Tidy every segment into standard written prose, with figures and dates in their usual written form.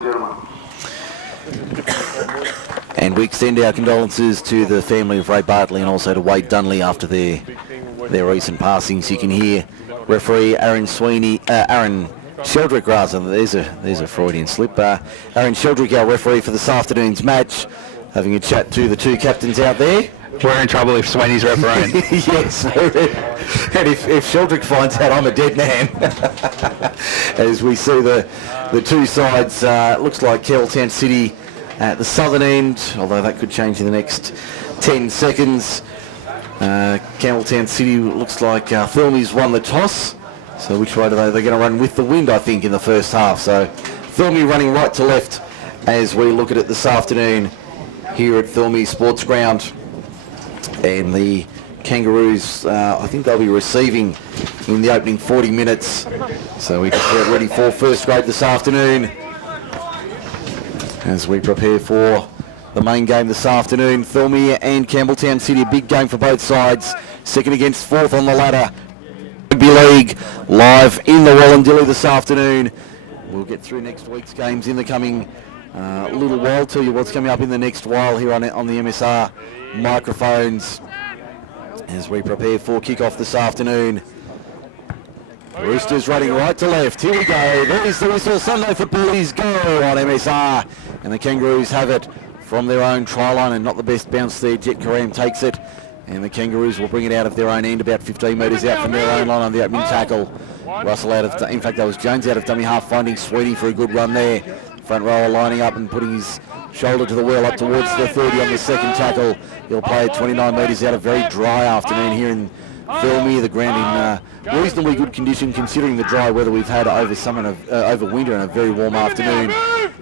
And we extend our condolences to the family of Ray Bartley and also to Wade Dunley after their recent passings. You can hear referee Aaron Sheldrick, rather. There's a Freudian slip. Aaron Sheldrick, our referee for this afternoon's match, having a chat to the two captains out there. We're in trouble if Sweeney's refereeing. Yes, and if Sheldrick finds out, I'm a dead man. As we see the two sides, looks like Campbelltown City at the southern end, although that could change in the next 10 seconds. Campbelltown City looks like Thirlmere's won the toss. So which way do they? They're going to run with the wind, I think, in the first half. So Thirlmere running right to left as we look at it this afternoon here at Thirlmere Sports Ground. And the Kangaroos, I think they'll be receiving in the opening 40 minutes. So we just get ready for first grade this afternoon as we prepare for the main game this afternoon. Thirlmere and Campbelltown City, a big game for both sides. Second against fourth on the ladder. Rugby League live in the Wallandilly this afternoon. We'll get through next week's games in the coming little while. Tell you what's coming up in the next while here on the MSR microphones as we prepare for kick-off this afternoon. Roosters running right to left. Here we go. There's the whistle. Sunday football is go on MSR. And the Kangaroos have it from their own try line, and not the best bounce there. Jet Karam takes it. And the Kangaroos will bring it out of their own end, about 15 metres out from their own line on the opening tackle. Russell out of, in fact that was Jones out of dummy half, finding Sweeney for a good run there. Front rower lining up and putting his shoulder to the wheel up towards the 30 on the second tackle. He'll play at 29 metres out. A very dry afternoon here in Thirlmere. The ground in reasonably good condition considering the dry weather we've had over summer and over winter, and a very warm afternoon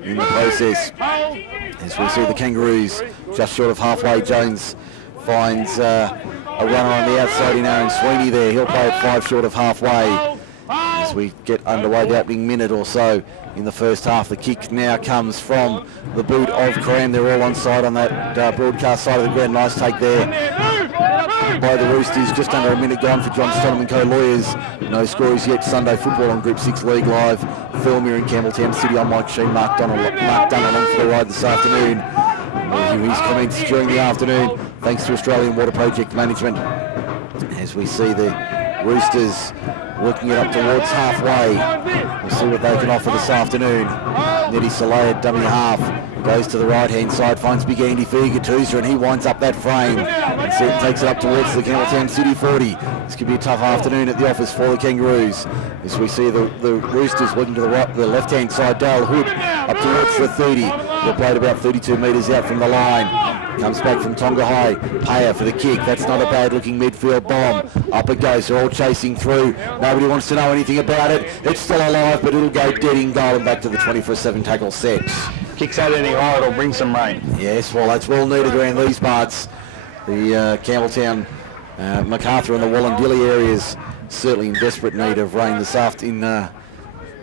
in the process. As we see the Kangaroos just short of halfway. Jones finds a runner on the outside in Aaron Sweeney there. He'll play at 5 short of halfway as we get underway the opening minute or so in the first half. The kick now comes from the boot of Karam. They're all on side on that broadcast side of the ground. Nice take there by the Roosters. Just under a minute gone for John Stoneman Co. Lawyers. No scores yet. Sunday football on Group 6 League Live. Thirlmere and Campbelltown City. I'm Mike Shean. Mark Dunn along for the ride this afternoon. We'll hear his comments during the afternoon, thanks to Australian Water Project Management. As we see the Roosters working it up towards halfway. We'll see what they can offer this afternoon. Neddy Saleh, dummy half, goes to the right-hand side, finds Big Andy Figatusa, and he winds up that frame and takes it up towards the Campbelltown City 40. This could be a tough afternoon at the office for the Kangaroos. As we see the Roosters working to the left-hand side. Dale Hood up towards the 30. He'll play at about 32 metres out from the line. Comes back from Tonga High. Payer for the kick. That's not a bad-looking midfield bomb. Up it goes. They're all chasing through. Nobody wants to know anything about it. It's still alive, but it'll go dead in goal and back to the 24-7 tackle set. Kicks out any higher, it'll bring some rain. Yes, well, that's well needed around these parts. The Campbelltown, Macarthur and the Wallandilly areas certainly in desperate need of rain this afternoon.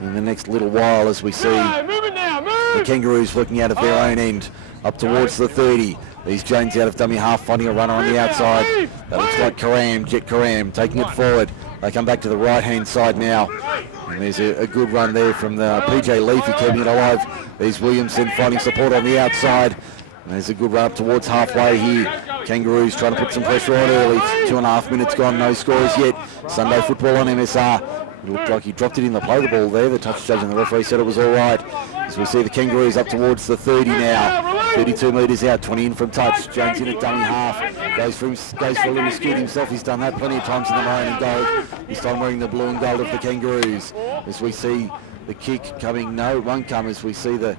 In the next little while, as we see the Kangaroos working out of their own end up towards the 30. These Jones out of dummy half, finding a runner on the outside. That looks like Karam, Jet Karam, taking it forward. They come back to the right-hand side now. And there's a good run there from the PJ Leafy keeping it alive. There's Williamson finding support on the outside. And there's a good run up towards halfway here. Kangaroos trying to put some pressure on early. 2.5 minutes gone, no scores yet. Sunday football on MSR. It looked like he dropped it in the play the ball there. The touch judge and the referee said it was all right. As we see the Kangaroos up towards the 30 now. 32 metres out, 20 in from touch. Jones in at dummy half. Goes for a little scoot himself. He's done that plenty of times in the maroon and gold. This time wearing the blue and gold of the Kangaroos. As we see the kick coming, no, it won't come. As we see the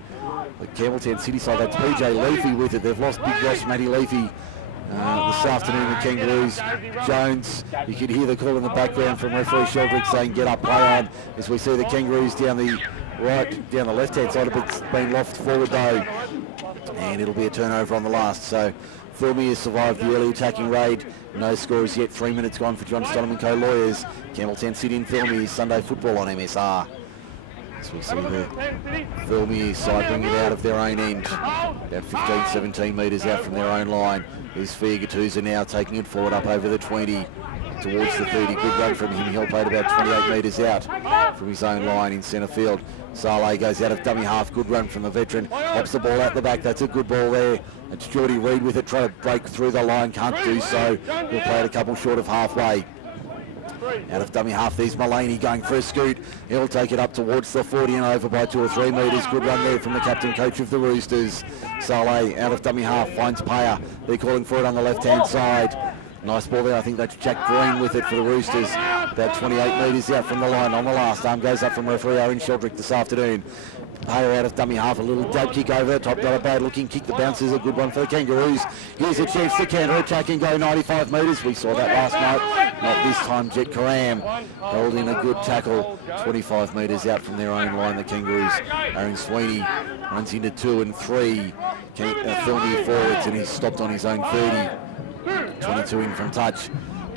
Campbelltown City side, that's PJ Leafy with it. They've lost big Ross Matty Leafy this afternoon, the Kangaroos. Jones, you could hear the call in the background from referee Sheldrick saying get up, play on. As we see the Kangaroos down the left-hand side, it's been lofted forward though. And it'll be a turnover on the last. So Thirlmere has survived the early attacking raid. No scores yet. 3 minutes gone for John Stoneman Co. Lawyers. Campbelltown City in Thirlmere. Sunday football on MSR. As we see the Thirlmere side bring it out of their own end. About 15, 17 metres out from their own line. There's Figatusa now taking it forward up over the 20. towards the 30. Good run from him. He'll play it about 28 metres out from his own line in centre field. Saleh goes out of dummy half. Good run from the veteran. Pops the ball out the back. That's a good ball there. It's Geordie Reid with it. Trying to break through the line. Can't do so. He'll play it a couple short of halfway. Out of dummy half, there's Mullaney going for a scoot. He'll take it up towards the 40 and over by 2 or 3 metres. Good run there from the captain coach of the Roosters. Saleh out of dummy half finds Payer. They're calling for it on the left-hand side. Nice ball there. I think that's Jack Green with it for the Roosters. About 28 metres out from the line. On the last arm goes up from referee Aaron Sheldrick this afternoon. Payer out of dummy half, a little dab kick over, top, not a bad looking kick. The bounce is a good one for the Kangaroos. Here's a chance to counter attack and go 95 metres. We saw that last night. Not this time. Jet Karam held in a good tackle. 25 metres out from their own line, the Kangaroos. Aaron Sweeney runs into 2 and 3. Thirlmere forwards, and he's stopped on his own 30. 22 in from touch.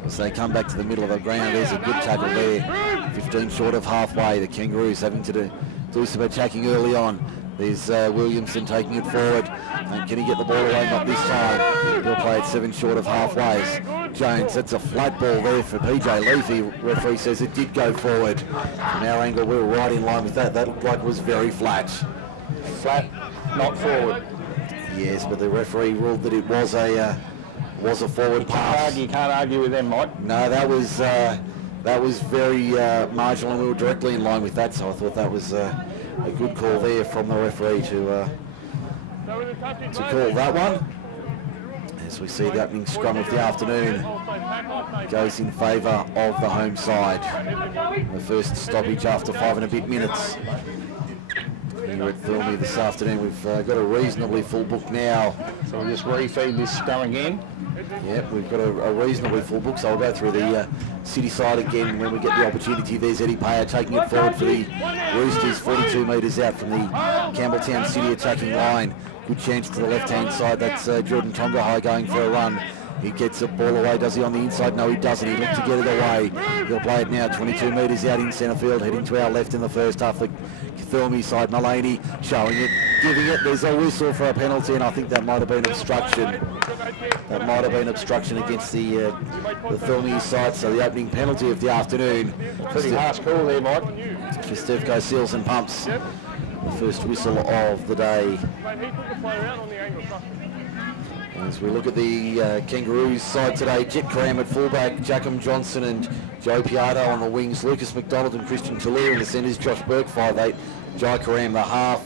As they come back to the middle of the ground, there's a good tackle there. 15 short of halfway. The Kangaroos having to do some attacking early on. There's Williamson taking it forward. And can he get the ball away? Not this time. He'll play it 7 short of halfways. Jones, that's a flat ball there for PJ Leafy. Referee says it did go forward. From our angle, we were right in line with that. That looked like it was very flat. Flat, not forward. Yes, but the referee ruled that it was a forward pass. You can't argue with them, Mike. No, that was very marginal, and we were directly in line with that, so I thought that was a good call there from the referee to call that one. As we see the opening scrum of the afternoon goes in favour of the home side. The first stoppage after 5 and a bit minutes. Here at Thirlmere this afternoon, we've got a reasonably full book now. So we'll just refeed this scrum again. Yep, we've got a reasonably full book, so I'll go through the city side again when we get the opportunity. There's Eddie Payer taking it forward for the Roosters, 42 metres out from the Campbelltown City attacking line. Good chance to the left-hand side. That's Jordan Tongahai going for a run. He gets the ball away. Does he on the inside? No, he doesn't. He looked to get it away. He'll play it now, 22 metres out in centre field, heading to our left in the first half. The Thirlmere side, Mullaney showing it, giving it. There's a whistle for a penalty, and I think that might have been obstruction. That might have been obstruction against the Thirlmere side. So the opening penalty of the afternoon. Pretty harsh call there, Mike. Stevco seals and pumps. The first whistle of the day. As we look at the Kangaroos side today, Jet Karam at fullback, Jackham Johnson and Joe Piatto on the wings, Lucas McDonald and Christian Tallulah in the centres, Josh Burke 5'8", Jai Karam the half,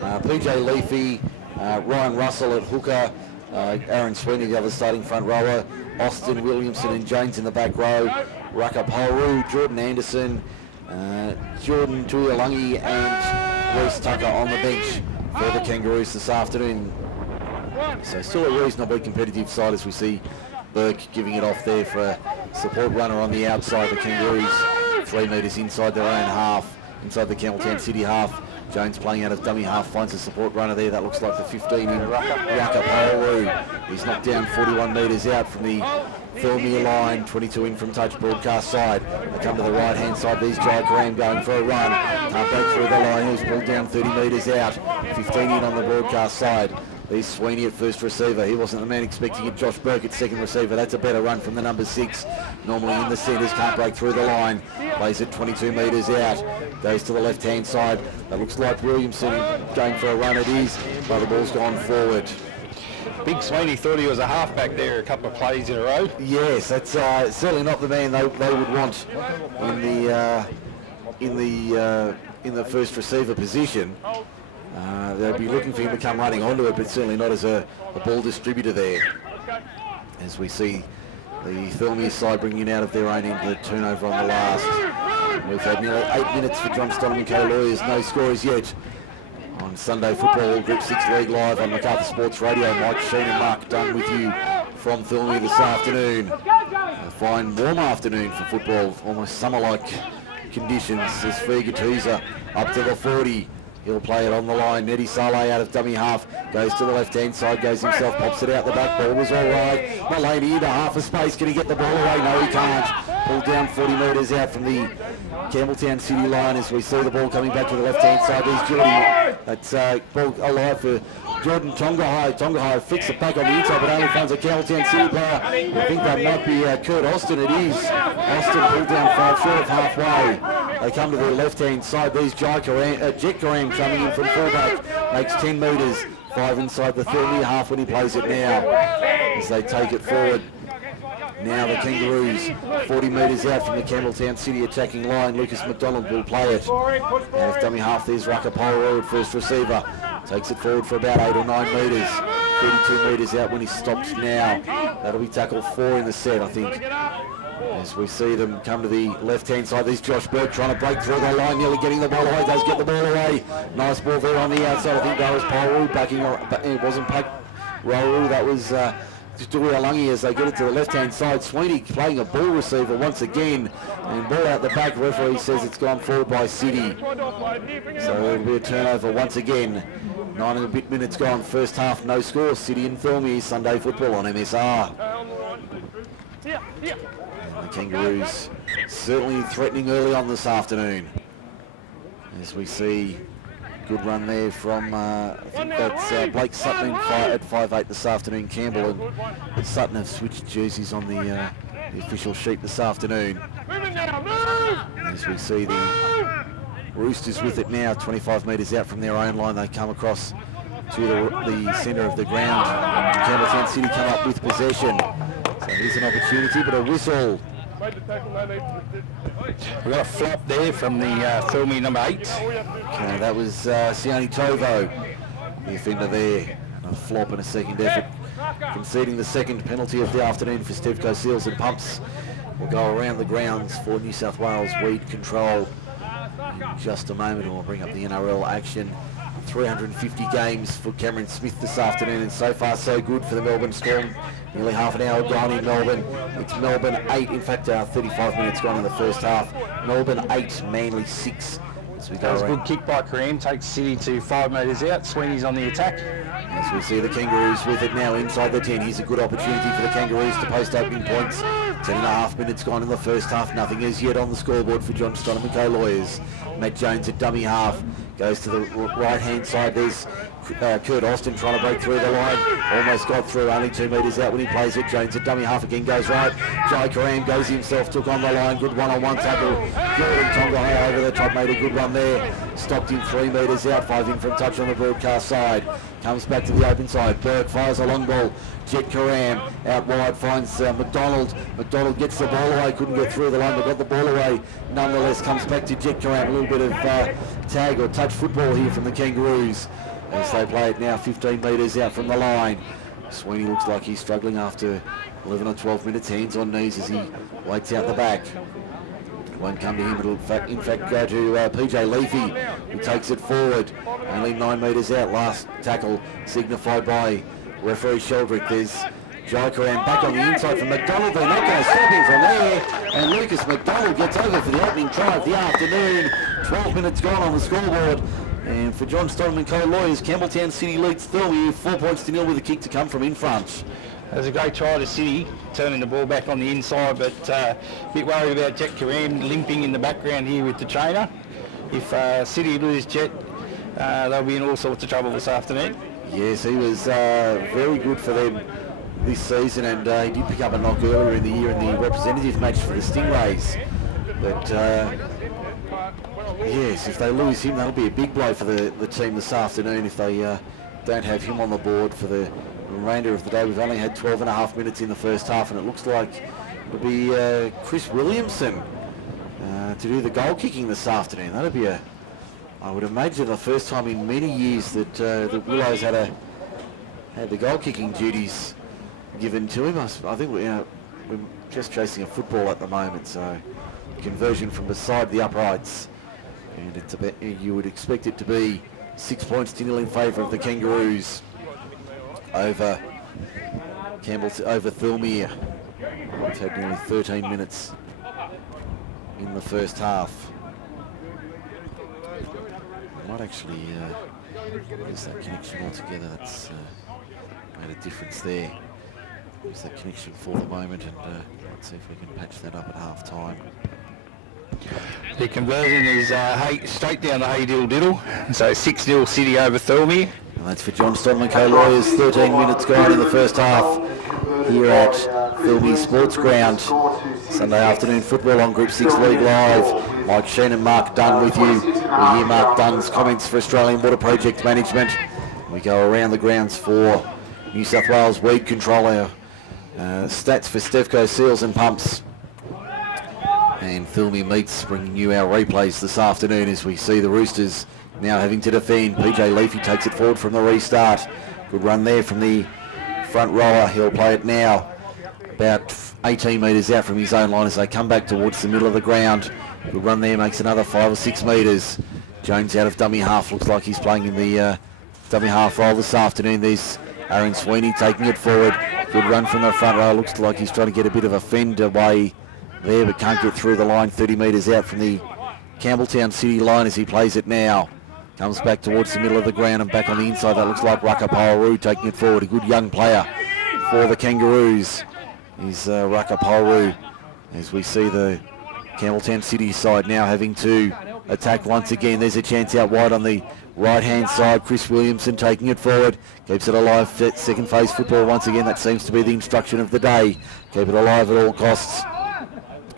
PJ Leafy, Ryan Russell at hooker, Aaron Sweeney the other starting front rower, Austin Williamson and Jones in the back row, Raka Pauru, Jordan Anderson, Jordan Tuialangi and Reece Tucker on the bench for the Kangaroos this afternoon. So still a reasonably competitive side as we see Burke giving it off there for a support runner on the outside. The Kangaroos 3 metres inside their own half, inside the Campbelltown City half. Jones playing out of dummy half, finds a support runner there. That looks like the 15 in Raka Pauru. He's knocked down 41 metres out from the Thirlmere line, 22 in from touch broadcast side. They come to the right hand side. There's Jai Karam going for a run. Can't break through the line. He's pulled down 30 metres out. 15 in on the broadcast side. There's Sweeney at first receiver. He wasn't the man expecting it. Josh Burke at second receiver. That's a better run from the number 6. Normally in the centres, can't break through the line. Plays it 22 metres out. Goes to the left-hand side. That looks like Williamson going for a run. It is, but the ball's gone forward. Big Sweeney thought he was a halfback there a couple of plays in a row. Yes, that's certainly not the man they would want in the first receiver position. They'd be looking for him to come running onto it, but certainly not as a ball distributor there. As we see the Thirlmere side bringing out of their own end the turnover on the last. We've had nearly 8 minutes for John Stonham and Co-Lawyers, no scores yet. On Sunday Football Group 6 League Live on Macarthur Sports Radio, Mike, Shean and Mark Dunn with you from Thirlmere this afternoon. A fine warm afternoon for football, almost summer-like conditions as Fegatuza up to the 40. He'll play it on the line. Eddie Saleh out of dummy half. Goes to the left-hand side, goes himself, pops it out the back. Ball was all right. Mullaney into half a space. Can he get the ball away? No, he can't. Pulled down 40 metres out from the Campbelltown City line as we see the ball coming back to the left-hand side. There's That's ball alive for Jordan Tongahai. Tongahai flicks it back on the inside, but only finds a Campbelltown City player. I think that might be Kurt Austin. It is. Austin pulled down 5 short of halfway. They come to the left-hand side. These Jet Karam coming in from fullback. Makes 10 metres. 5 inside the Thirlmere half when he plays it now. As they take it forward. Now the Kangaroos, 40 metres out from the Campbelltown City attacking line. Lucas McDonald will play it. Out of dummy half, there's Rucker Poleroy, first receiver. Takes it forward for about 8 or 9 metres. 32 metres out when he stops now. That'll be tackle 4 in the set, I think. As we see them come to the left-hand side, there's Josh Burke trying to break through the line, nearly getting the ball away. Does get the ball away. Nice ball there on the outside. I think that was Poleroy backing up. It wasn't Poleroy, that was... Lungi as they get it to the left-hand side. Sweeney playing a ball receiver once again, and ball out the back. Referee says it's gone forward by City. So it'll be a turnover once again. 9 and a bit minutes gone. First half, no score. City and Thirlmere, Sunday football on MSR. And the Kangaroos certainly threatening early on this afternoon. As we see, good run there from, I think that's Blake Sutton at 5'8" this afternoon. Campbell and Sutton have switched jerseys on the official sheet this afternoon. As we see the Roosters with it now, 25 metres out from their own line. They come across to the centre of the ground. Campbelltown City come up with possession. So here's an opportunity, but a whistle. We've got a flop there from the Thirlmere number 8. Okay, that was Sione Tovo, the offender there. A flop and a second effort. Conceding the second penalty of the afternoon for Stevco Seals and Pumps. Will go around the grounds for New South Wales weed control in just a moment. We'll bring up the NRL action. 350 games for Cameron Smith this afternoon, and so far so good for the Melbourne Storm. Nearly half an hour gone in Melbourne. It's Melbourne 8, in fact 35 minutes gone in the first half. Melbourne 8, Manly 6. As we go that was a around. good kick by Kareem, takes City to 5 metres out. Sweeney's on the attack. As we see the Kangaroos with it now inside the 10. Here's a good opportunity for the Kangaroos to post opening points. 10.5 minutes gone in the first half. Nothing as yet on the scoreboard for Johnston and McKay Lawyers. Matt Jones at dummy half. Goes to the right-hand side. There's Kurt Austin trying to break through the line. Almost got through, only 2 metres out when he plays it. Jones at dummy half again, goes right. Jai Karam goes himself, took on the line. Good one-on-one tackle. Jordan Tongahai over the top, made a good run there. Stopped him 3 metres out, 5 in from touch on the broadcast side. Comes back to the open side. Burke fires a long ball. Jet Karam out wide finds McDonald. McDonald gets the ball away, couldn't get through the line, but got the ball away. Nonetheless, comes back to Jet Karam. A little bit of tag or touch football here from the Kangaroos as they play it now 15 metres out from the line. Sweeney looks like he's struggling after 11 or 12 minutes, hands on knees as he waits out the back. It won't come to him, it'll in fact go to PJ Leafy, who takes it forward. Only 9 metres out, last tackle signified by referee Sheldrick. There's Jai Karam back on the inside from McDonald. They're not going to stop him from there. And Lucas McDonald gets over for the opening try of the afternoon. 12 minutes gone on the scoreboard. And for John Stoneman Co-Lawyers, Campbelltown City leads Thirlmere 4 points to nil with a kick to come from in front. There's a great try to City, turning the ball back on the inside, but a bit worried about Jet Karam limping in the background here with the trainer. If City lose Jet, they'll be in all sorts of trouble this afternoon. Yes, he was very good for them this season, and he did pick up a knock earlier in the year in the representative match for the Stingrays. But yes, if they lose him, that'll be a big blow for the team this afternoon if they don't have him on the board for the remainder of the day. We've only had 12.5 minutes in the first half, and it looks like it'll be Chris Williamson to do the goal kicking this afternoon. That'll be I would imagine the first time in many years that the Willows had the goal kicking duties given to him. I think we're just chasing a football at the moment, so conversion from beside the uprights, and it's about, you would expect it to be 6 points to nil in favour of the Kangaroos over Thirlmere. We've had nearly 13 minutes in the first half. Might actually lose that connection altogether. That's made a difference there. Lose that connection for the moment, and let's see if we can patch that up at half time. The conversion is straight down the Haydill Diddle, so 6-0 City over Thirlmere. And that's for John Stoneman Co-Lawyers. 13 minutes gone in the first half here at Thirlmere Sports Ground. Sunday afternoon football on Group 6 League Live. Mike Shean and Mark Dunn with you. We hear Mark Dunn's comments for Australian Water Project Management. We go around the grounds for New South Wales Weed Controller. Stats for Stevco Seals and Pumps. And Thirlmere Meats bringing you our replays this afternoon as we see the Roosters now having to defend. PJ Leafy takes it forward from the restart. Good run there from the front rower. He'll play it now about 18 metres out from his own line as they come back towards the middle of the ground. Good run there, makes another 5 or 6 metres. Jones out of dummy half, looks like he's playing in the dummy half role this afternoon. There's Aaron Sweeney taking it forward. Good run from the front row. Looks like he's trying to get a bit of a fend away there, but can't get through the line. 30 metres out from the Campbelltown City line as he plays it now. Comes back towards the middle of the ground and back on the inside. That looks like Rakapauru taking it forward. A good young player for the Kangaroos is Rakapauru, as we see the Campbelltown City side now having to attack once again. There's a chance out wide on the right-hand side. Chris Williamson taking it forward. Keeps it alive. Second phase football once again. That seems to be the instruction of the day. Keep it alive at all costs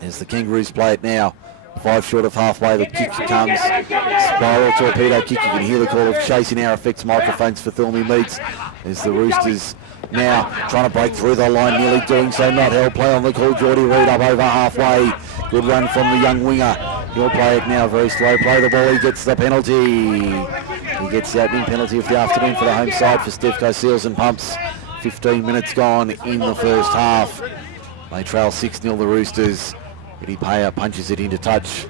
as the Kangaroos play it now. 5 short of halfway. The kick comes. Spiral torpedo kick. You can hear the call of chasing our effects microphones for Thirlmere Meats as the Roosters now trying to break through the line, nearly doing so. Not held. Play on the call. Geordie Reid up over halfway. Good run from the young winger. He'll play it now. Very slow play the ball. He gets the penalty. He gets the opening penalty of the afternoon for the home side for Stevco Seals and Pumps. 15 minutes gone in the first half. They trail 6-0 the Roosters. Eddie Payer punches it into touch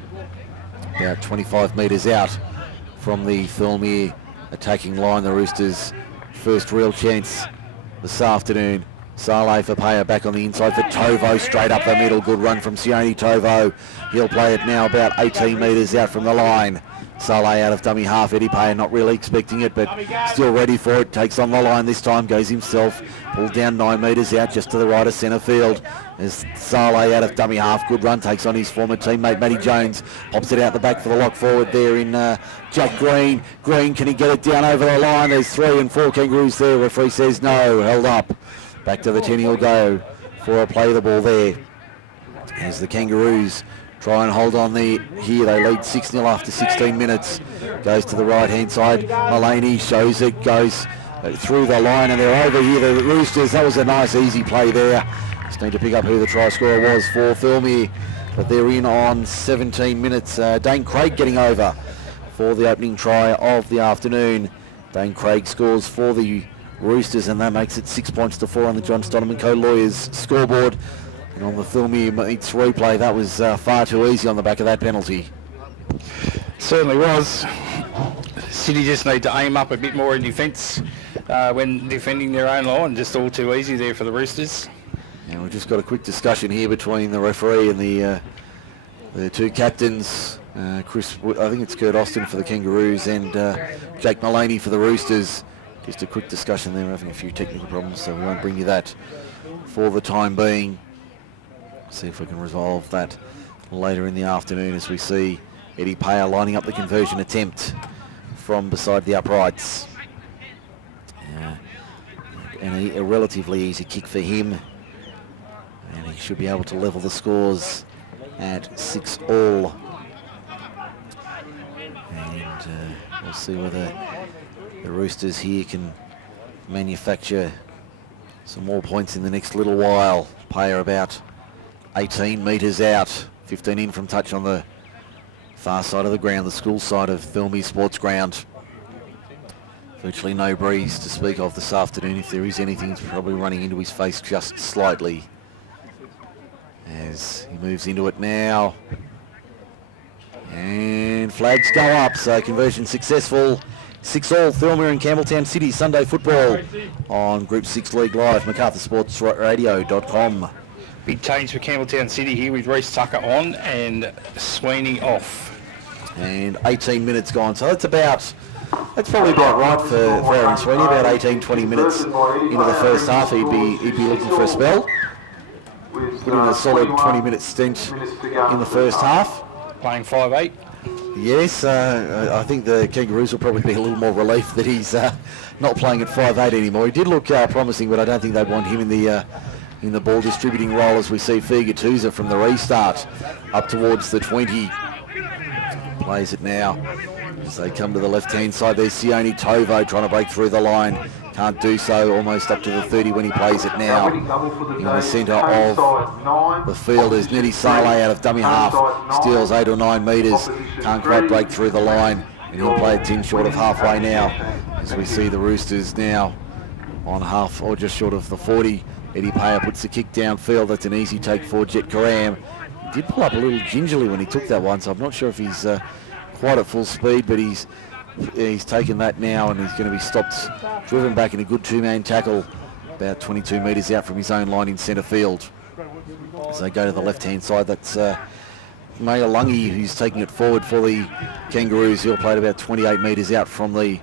about 25 metres out from the Thirlmere attacking line. The Roosters' first real chance this afternoon. Saleh for Payer, back on the inside for Tovo, straight up the middle. Good run from Sione Tovo. He'll play it now about 18 metres out from the line. Saleh out of dummy half. Eddie Payer not really expecting it, but still ready for it. Takes on the line this time, goes himself. Pulled down 9 metres out just to the right of centre field. As Saleh out of dummy half. Good run, takes on his former teammate Matty Jones. Pops it out the back for the lock forward there in Jack Green. Green, can he get it down over the line? There's 3 and 4 Kangaroos there. Referee says no, held up. Back to the 10 he'll go for a play the ball there. As the Kangaroos try and hold on there. Here they lead 6-0 after 16 minutes. Goes to the right-hand side. Mullaney shows it, goes through the line, and they're over here. The Roosters, that was a nice, easy play there. Just need to pick up who the try scorer was for Thirlmere. But they're in on 17 minutes. Dane Craig getting over for the opening try of the afternoon. Dane Craig scores for the Roosters, and that makes it 6 points to 4 on the John Stoneman Co-Lawyers scoreboard. And on the Thirlmere Meats replay, that was far too easy on the back of that penalty. Certainly was. City just need to aim up a bit more in defence when defending their own line. Just all too easy there for the Roosters. And we've just got a quick discussion here between the referee and the two captains. Chris, I think it's Kurt Austin for the Kangaroos and Jake Mullaney for the Roosters. Just a quick discussion there. We're having a few technical problems, so we won't bring you that for the time being. See if we can resolve that later in the afternoon as we see Eddie Payer lining up the conversion attempt from beside the uprights. And a relatively easy kick for him. And he should be able to level the scores at 6-all. And we'll see whether the Roosters here can manufacture some more points in the next little while. Payer about 18 metres out, 15 in from touch on the far side of the ground, the school side of Thirlmere Sports Ground. Virtually no breeze to speak of this afternoon. If there is anything, it's probably running into his face just slightly. As he moves into it now. And flags go up, so conversion successful. 6-all, Thirlmere and Campbelltown City, Sunday football on Group 6 League Live, MacArthurSportsRadio.com. Big change for Campbelltown City here with Reece Tucker on and Sweeney off. And 18 minutes gone, so that's probably about right for Aaron Sweeney, about 18-20 minutes into the first half. He'd be looking for a spell. Put in a solid 20-minute stint in the first half. playing 5'8". Yes, I think the Kangaroos will probably be a little more relieved that he's not playing at 5'8" anymore. He did look promising, but I don't think they'd want him in the ball distributing role as we see Figatuza from the restart up towards the 20. Plays it now as they come to the left-hand side. There's Shean Tovo trying to break through the line. Can't do so, almost up to the 30 when he plays it now. In the centre of the field is Nidhi Saleh out of dummy half. Steals 8 or 9 metres. Can't quite break through the line. And he'll play it 10 short of halfway now. As we see the Roosters now on half or just short of the 40. Eddie Payer puts the kick downfield. That's an easy take for Jet Karam. He did pull up a little gingerly when he took that one, so I'm not sure if he's quite at full speed, but he's taken that now and he's going to be stopped, driven back in a good two-man tackle about 22 metres out from his own line in centre field. As they go to the left-hand side, that's Maya Lungi who's taking it forward for the Kangaroos. He'll play it about 28 metres out from the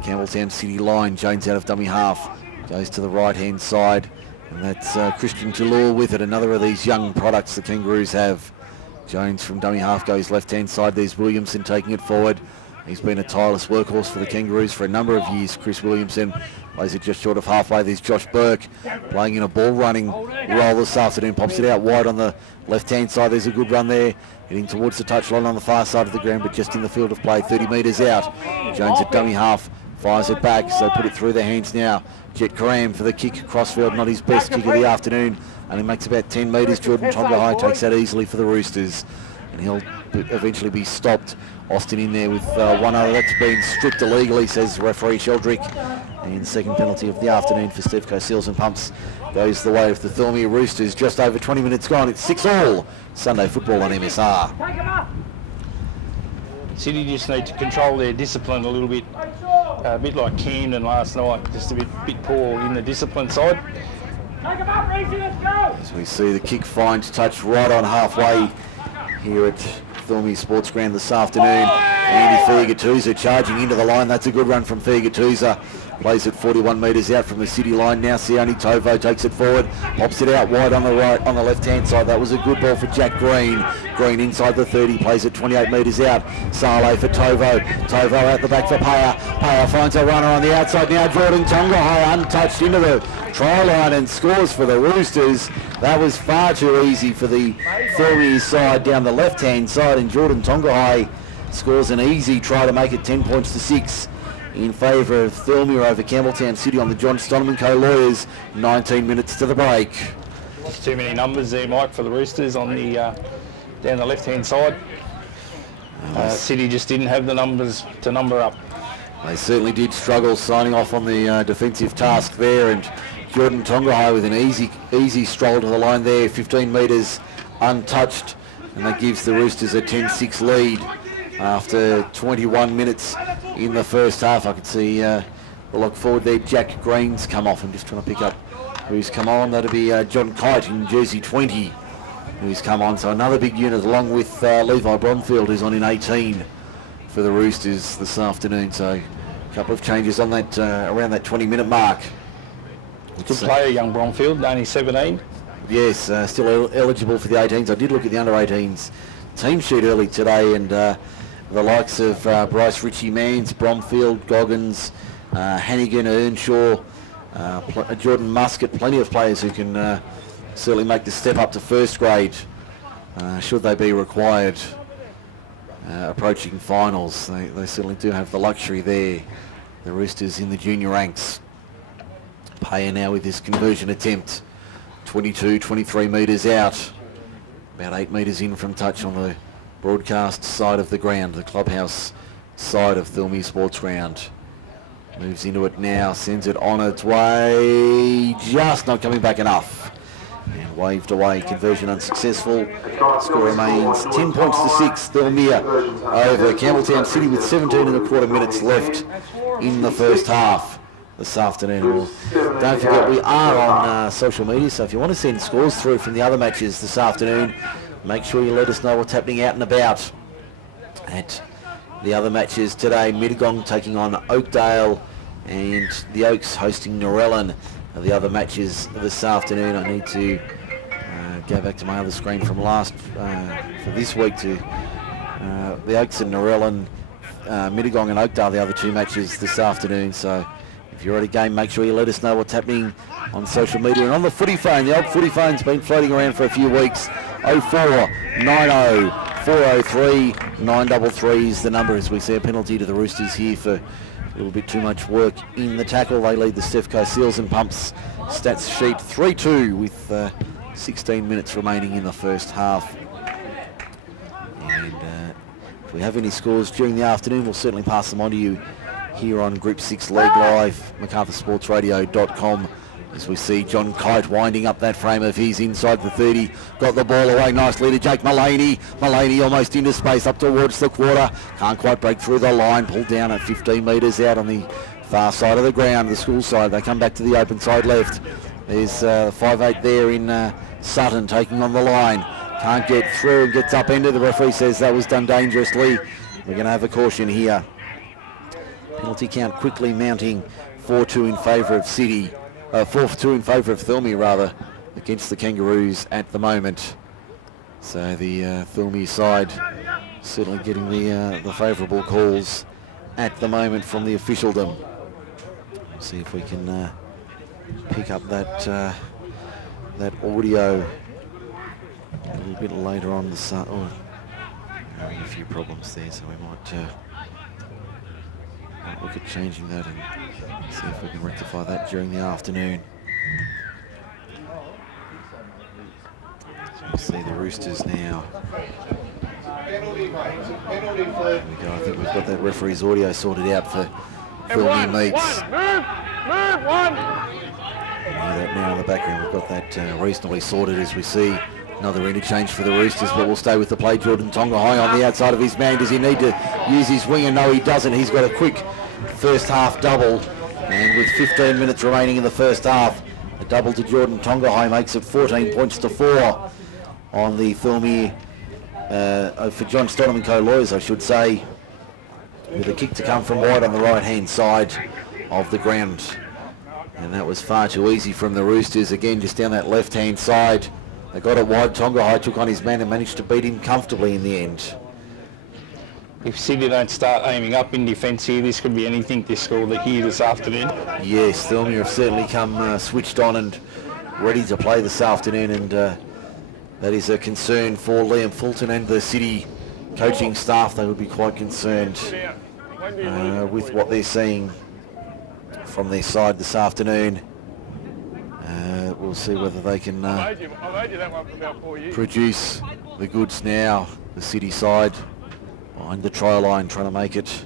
Campbelltown City line. Jones out of dummy half, goes to the right-hand side, and that's Christian Talur with it, another of these young products the Kangaroos have. Jones from dummy half goes left-hand side. There's Williamson taking it forward. He's been a tireless workhorse for the Kangaroos for a number of years. Chris Williamson plays it just short of halfway. There's Josh Burke playing in a ball-running role this afternoon. Pops it out wide on the left-hand side. There's a good run there. Heading towards the touchline on the far side of the ground, but just in the field of play, 30 metres out. Jones at dummy half fires it back, so put it through their hands now. Jet Karam for the kick crossfield, not his best kick of the afternoon. Only makes about 10 metres. Jordan Tonga takes that easily for the Roosters, and he'll eventually be stopped. Austin in there with one other. That's been stripped illegally, says referee Sheldrick. And the second penalty of the afternoon for Stevco Seals and Pumps goes the way of the Thirlmere Roosters. Just over 20 minutes gone. It's 6-all. Sunday football on MSR. City just need to control their discipline a little bit. A bit like Camden last night, just a bit poor in the discipline side. As we see the kick finds touch right on halfway here at Thirlmere Sports Ground this afternoon. Andy Figatuza charging into the line. That's a good run from Figatuza. Plays it 41 metres out from the city line. Now Shean Tovo takes it forward, pops it out wide on the right, on the left-hand side. That was a good ball for Jack Green. Green inside the 30, plays it 28 metres out. Saleh for Tovo. Tovo out the back for Payer. Payer finds a runner on the outside now. Jordan Tonga untouched into the try line and scores for the Roosters. That was far too easy for the Thirlmere side down the left-hand side, and Jordan Tonga scores an easy try to make it 10 points to 6 in favour of Thirlmere over Campbelltown City on the John Stoneman Co. Lawyers. 19 minutes to the break. Just too many numbers there, Mike, for the Roosters on the down the left-hand side. City just didn't have the numbers to number up. They certainly did struggle signing off on the defensive task there, and Jordan Tonga with an easy stroll to the line there, 15 metres untouched, and that gives the Roosters a 10-6 lead after 21 minutes in the first half. I could see the look forward there. Jack Green's come off. I'm just trying to pick up who's come on. That'll be John Kite in jersey 20 who's come on. So another big unit along with Levi Bromfield, who's on in 18 for the Roosters this afternoon. So a couple of changes on that around that 20-minute mark. Good player, young Bromfield, only 17. Yes, still eligible for the 18s. I did look at the under-18s team sheet early today, and the likes of Bryce Ritchie-Mans, Bromfield, Goggins, Hannigan, Earnshaw, Jordan Muscat, plenty of players who can certainly make the step up to first grade, should they be required approaching finals. They certainly do have the luxury there, the Roosters in the junior ranks. Payer now with this conversion attempt, 23 metres out, about 8 metres in from touch on the broadcast side of the ground, the clubhouse side of Thirlmere Sports Ground. Moves into it now, sends it on its way, just not coming back enough. And waved away, conversion unsuccessful. Score remains 10 points to 6, Thirlmere over Campbelltown City with 17.25 minutes left in the first half this afternoon. Don't forget, we are on social media, so if you want to send scores through from the other matches this afternoon, make sure you let us know what's happening out and about at the other matches today. Mittagong taking on Oakdale, and the Oaks hosting Narellan. The other matches this afternoon, I need to go back to my other screen from for this week to the Oaks and Narellan, Mittagong and Oakdale, the other two matches this afternoon. So if you're at a game, make sure you let us know what's happening on social media. And on the footy phone, the old footy phone's been floating around for a few weeks. 0490 403 933 is the number, as we see a penalty to the Roosters here for a little bit too much work in the tackle. They lead the Stefco Seals and Pumps stats sheet 3-2 with 16 minutes remaining in the first half. And if we have any scores during the afternoon, we'll certainly pass them on to you here on Group 6 League Live, MacArthurSportsRadio.com, as we see John Kite winding up that frame of his inside the 30. Got the ball away nicely to Jake Mullaney. Mullaney almost into space up towards the quarter. Can't quite break through the line. Pulled down at 15 metres out on the far side of the ground, the school side. They come back to the open side left. There's 5'8" there in Sutton taking on the line. Can't get through and gets upended. The referee says that was done dangerously. We're going to have a caution here. Penalty count quickly mounting 4-2 in favour of City. 4-2 in favour of Thirlmere, rather, against the Kangaroos at the moment. So the Thirlmere side certainly getting the favourable calls at the moment from the officialdom. See if we can pick up that audio a little bit later on. Having a few problems there, so we might look at changing that and see if we can rectify that during the afternoon. So we'll see the Roosters now. There we go. I think we've got that referee's audio sorted out for Thirlmere meets. Move one. And that now in the background, we've got that reasonably sorted as we see another interchange for the Roosters, but we'll stay with the play. Jordan Tonga-High on the outside of his man. Does he need to use his winger? No, he doesn't. He's got a quick first half double, and with 15 minutes remaining in the first half, a double to Jordan Tonga-High makes it 14 points to 4 on the Thirlmere, for John Stonham and Co Lawyers, I should say, with a kick to come from wide on the right-hand side of the ground. And that was far too easy from the Roosters. Again, just down that left-hand side. They got it wide. Tonga-High took on his man and managed to beat him comfortably in the end. If City don't start aiming up in defence here, this could be anything to score here this afternoon. Yes, Thirlmere have certainly come switched on and ready to play this afternoon, and that is a concern for Liam Fulton and the City coaching staff. They would be quite concerned with what they're seeing from their side this afternoon. We'll see whether they can produce the goods now. The City side behind the try line, trying to make it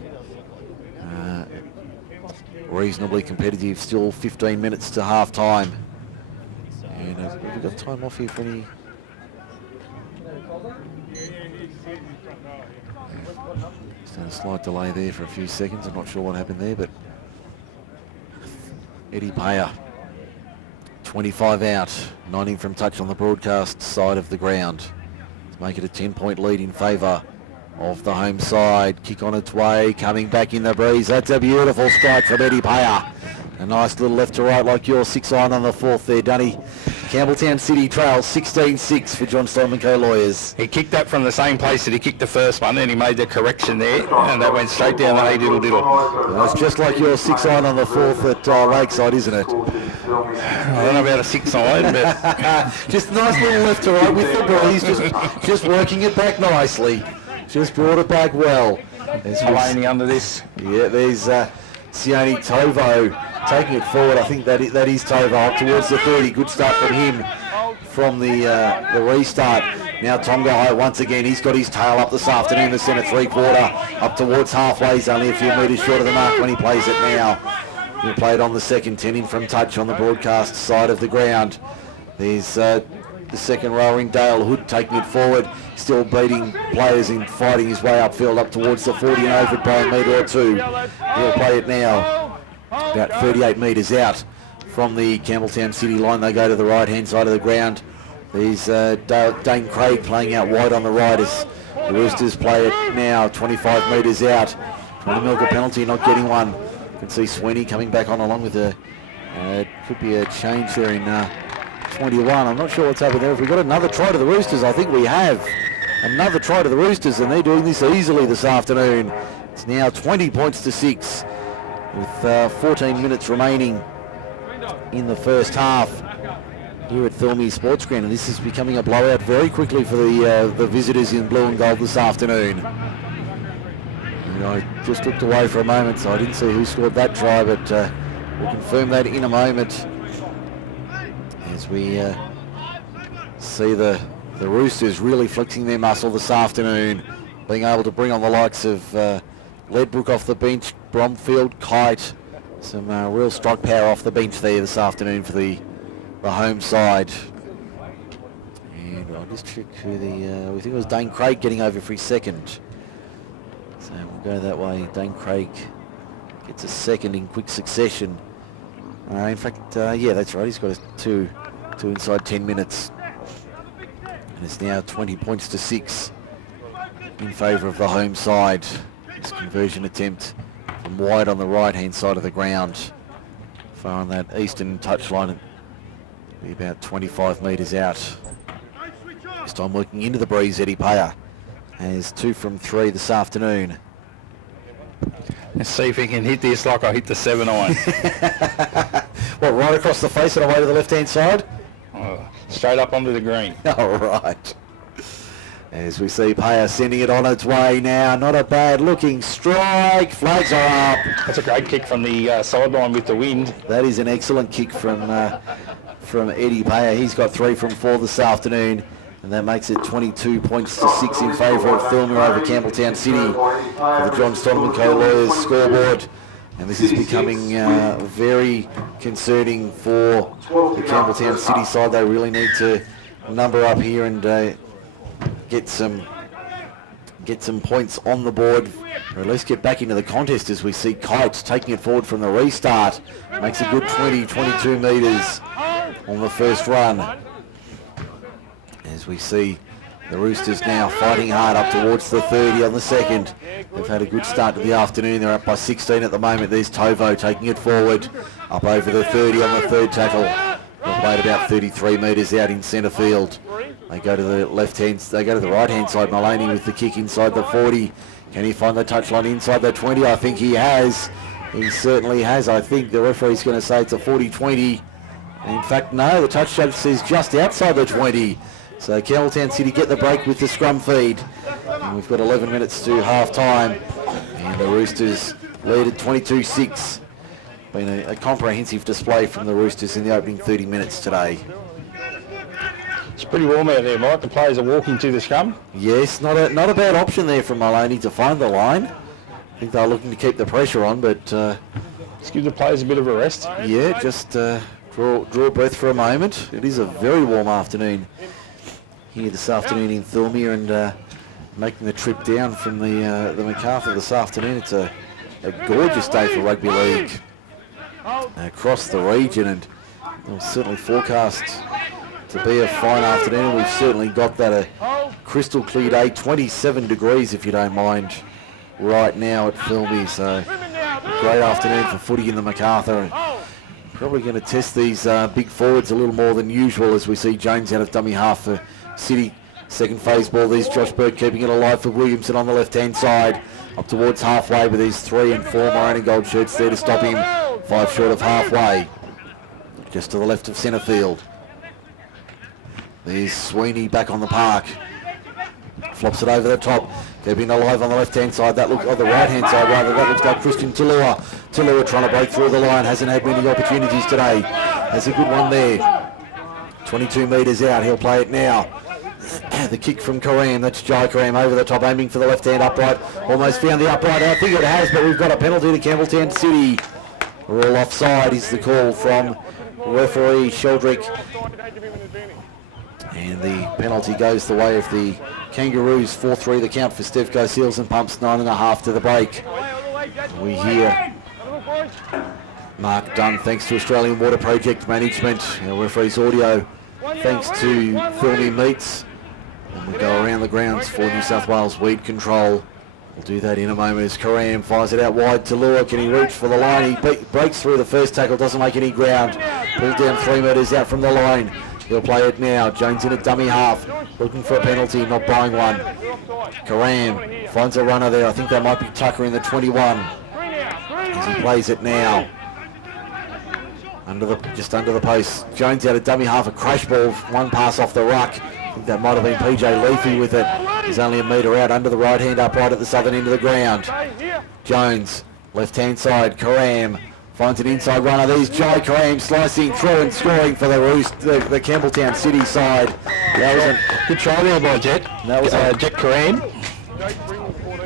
reasonably competitive. Still 15 minutes to half time. And have we got time off here for any? Just had a slight delay there for a few seconds. I'm not sure what happened there, but Eddie Payer, 25 out, 19 from touch on the broadcast side of the ground to make it a 10-point lead in favour of the home side. Kick on its way, coming back in the breeze. That's a beautiful strike from Eddie Payer. A nice little left to right like your 6-iron on the fourth there, Dunny. Campbelltown City trails 16-6 for John Stolman Co Lawyers. He kicked that from the same place that he kicked the first one, and he made the correction there, and that went straight down the diddle. That's just like your 6-iron on the fourth at Lakeside, isn't it? I don't know about a 6-iron, but just nice little left to right with the breeze, just working it back nicely. Just brought it back well. There's Mullaney under this. Yeah, there's Sione Tovo taking it forward. I think that is Tovo up towards the 30. Good start from him from the restart. Now Tonga-High once again. He's got his tail up this afternoon. The centre three-quarter up towards halfway. He's only a few metres short of the mark when he plays it now. He'll play it on the second 10 in from touch on the broadcast side of the ground. There's the second rower in Dale Hood taking it forward, still beating players and fighting his way upfield up towards the 40 and over by a metre or two. He'll play it now about 38 metres out from the Campbelltown City line. They go to the right hand side of the ground. There's Dane Craig playing out wide on the right as the Roosters play it now 25 metres out. Trying to milk a penalty, not getting one. You can see Sweeney coming back on along with a could be a change there in 21. I'm not sure what's happened there. If we got another try to the Roosters, I think we have. another try to the Roosters, and they're doing this easily this afternoon. It's now 20 points to 6 with 14 minutes remaining in the first half here at Thirlmere Sports Ground, and this is becoming a blowout very quickly for the visitors in blue and gold this afternoon. And I just looked away for a moment, so I didn't see who scored that try, but we'll confirm that in a moment as we see the Roosters really flexing their muscle this afternoon, being able to bring on the likes of Ledbrook off the bench, Bromfield, Kite, some real strike power off the bench there this afternoon for the home side. And I'll just check who we think it was Dane Craig getting over for his second. So we'll go that way. Dane Craig gets a second in quick succession. In fact, yeah, that's right. He's got two inside 10 minutes. And it's now 20 points to 6 in favour of the home side. This conversion attempt from wide on the right-hand side of the ground. Far on that eastern touchline, be about 25 metres out. This time working into the breeze, Eddie Payer has 2 from 3 this afternoon. Let's see if he can hit this like I hit the 7-iron. What, right across the face and away to the left-hand side? Straight up onto the green. All right. As we see Payer sending it on its way now. Not a bad looking strike. Flags are up. That's a great kick from the sideline with the wind. That is an excellent kick from Eddie Payer. He's got 3 from 4 this afternoon, and that makes it 22 points to 6 in favour of Thirlmere over Campbelltown City for the John Stoneman Co. Lawyers scoreboard. And this is becoming very concerning for the Campbelltown City side. They really need to number up here and get some points on the board, or at least get back into the contest, as we see Kites taking it forward from the restart. Makes a good 22 metres on the first run. As we see the Roosters now fighting hard up towards the 30 on the second. They've had a good start to the afternoon. They're up by 16 at the moment. There's Tovo taking it forward up over the 30 on the third tackle. They've played about 33 metres out in centre field. They go to the right-hand side. Mullaney with the kick inside the 40. Can he find the touchline inside the 20? I think he has. He certainly has. I think the referee's going to say it's a 40-20. In fact, no, the touch judge says just outside the 20. So Campbelltown City get the break with the scrum feed. And we've got 11 minutes to half-time. And the Roosters lead at 22-6. Been a comprehensive display from the Roosters in the opening 30 minutes today. It's pretty warm out there, Mike. The players are walking to the scrum. Yes, not a bad option there from Mullaney to find the line. I think they're looking to keep the pressure on, but let's give the players a bit of a rest. Yeah, just draw a breath for a moment. It is a very warm afternoon here this afternoon in Thirlmere, and making the trip down from the MacArthur this afternoon. It's a gorgeous day for rugby league across the region, and it was certainly forecast to be a fine afternoon. We've certainly got that a crystal clear day, 27 degrees if you don't mind, right now at Thirlmere. So a great afternoon for footy in the MacArthur. Probably going to test these big forwards a little more than usual, as we see Jones out of dummy half for City. Second phase ball, there's Josh Burke keeping it alive for Williamson on the left-hand side. Up towards halfway with his 3 and 4 maroon and gold shirts there to stop him. 5 short of halfway. Just to the left of centre field. There's Sweeney back on the park. Flops it over the top. Keeping it alive on the left-hand side. That looks on the right-hand side rather. That looks like Christian Tillua. Tillua trying to break through the line. Hasn't had many opportunities today. Has a good one there. 22 metres out. He'll play it now. The kick from Kareem. That's Jai Kareem over the top, aiming for the left-hand upright. Almost found the upright. I think it has, but we've got a penalty to Campbelltown City. We're all offside is the call from referee Sheldrick. And the penalty goes the way of the Kangaroos. 4-3 the count for Stevco Seals and Pumps. 9.5 to the break. We hear Mark Dunn, thanks to Australian Water Project Management. Our referee's audio, thanks to Thirlmere Meats. And we go around the grounds for New South Wales Weed Control. We'll do that in a moment as Karam fires it out wide to Lua. Can he reach for the line? He breaks through the first tackle, doesn't make any ground. Pulled down 3 metres out from the line. He'll play it now. Jones in a dummy half, looking for a penalty, not buying one. Karam finds a runner there. I think that might be Tucker in the 21. As he plays it now. Just under the post. Jones out of dummy half, a crash ball, one pass off the ruck. I think that might have been PJ Leafy with it. He's only a metre out under the right hand upright at the southern end of the ground. Jones, left hand side, Karam finds an inside runner. There's Jai Karam slicing through and scoring for the Campbelltown City side. That was a good try there by Jet. That was Jet Karam.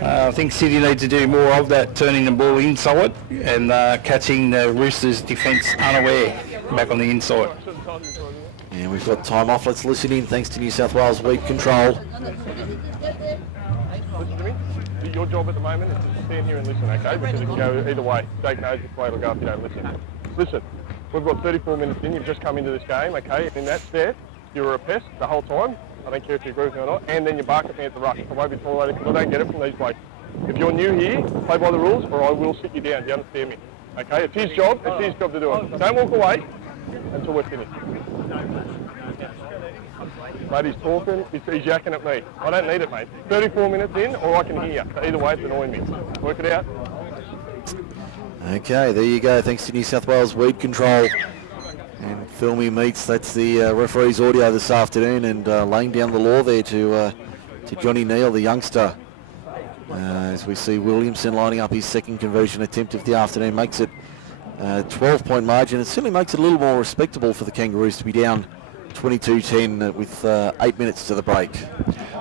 I think City need to do more of that, turning the ball inside and catching the Roosters' defence unaware back on the inside. And we've got time off. Let's listen in thanks to New South Wales Weed Control. Listen to me. Your job at the moment is to stand here and listen, okay? Because it can go either way. Jake knows which way it'll go if you don't listen. Listen, we've got 34 minutes in. You've just come into this game, okay? And in that stare, you were a pest the whole time. I don't care if you agree with me or not. And then you bark at me at the ruck. I won't be tolerated because I don't get it from these blokes. If you're new here, play by the rules or I will sit you down. Do you understand me? Okay? It's his job. It's his job to do it. Don't walk away until we're finished. Mate, he's talking, he's yakking at me. I don't need it, mate. 34 minutes in, or I can hear you. Either way, it's annoying me. Work it out. Okay, there you go. Thanks to New South Wales Weed Control. And Thirlmere meets, that's the referee's audio this afternoon, and laying down the law there to Johnny Neal, the youngster. As we see Williamson lining up his second conversion attempt of the afternoon, makes it a 12-point margin. It certainly makes it a little more respectable for the Kangaroos to be down 22-10 with 8 minutes to the break.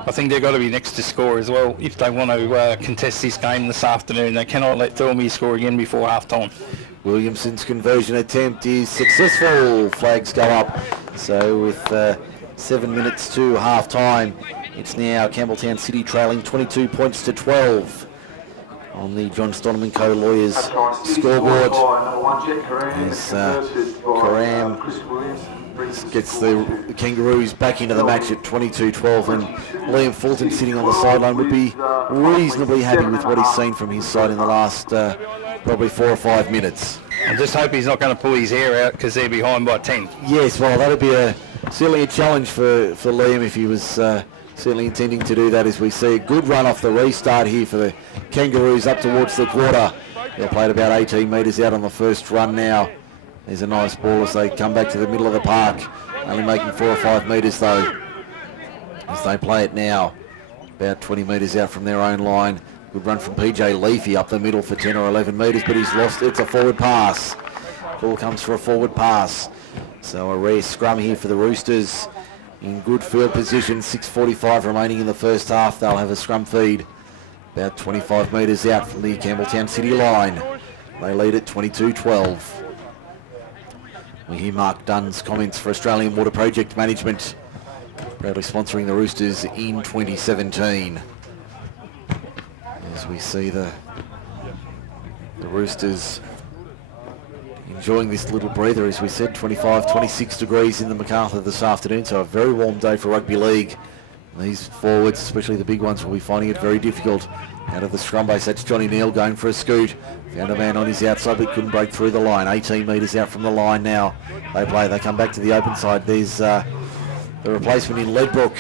I think they've got to be next to score as well if they want to contest this game this afternoon. They cannot let Thirlmere score again before half-time. Williamson's conversion attempt is successful. Flags go up. So with 7 minutes to half-time, it's now Campbelltown City trailing 22 points to 12 on the John Stoneman Co. Lawyers scoreboard. As Karam gets the Kangaroos back into the match at 22-12, and Liam Fulton sitting on the sideline would be reasonably happy with what he's seen from his side in the last probably 4 or 5 minutes. I just hope he's not going to pull his hair out because they're behind by 10. Yes, well, that would be certainly a challenge for Liam if he was certainly intending to do that, as we see a good run off the restart here for the Kangaroos up towards the quarter. They've played about 18 metres out on the first run now. There's a nice ball as they come back to the middle of the park, only making 4 or 5 metres though, as they play it now, about 20 metres out from their own line. Good run from PJ Leafy up the middle for 10 or 11 metres, but he's lost. It's a forward pass. Ball comes for a forward pass. So a rare scrum here for the Roosters in good field position. 6:45 remaining in the first half. They'll have a scrum feed about 25 metres out from the Campbelltown City line. They lead at 22-12. We hear Mark Dunn's comments for Australian Water Project Management, proudly sponsoring the Roosters in 2017. As we see the Roosters enjoying this little breather, as we said, 25, 26 degrees in the Macarthur this afternoon, so a very warm day for rugby league. These forwards, especially the big ones, will be finding it very difficult. Out of the scrum base, that's Johnny Neal going for a scoot. Found a man on his outside but couldn't break through the line. 18 metres out from the line now. They come back to the open side. There's the replacement in Ledbrook.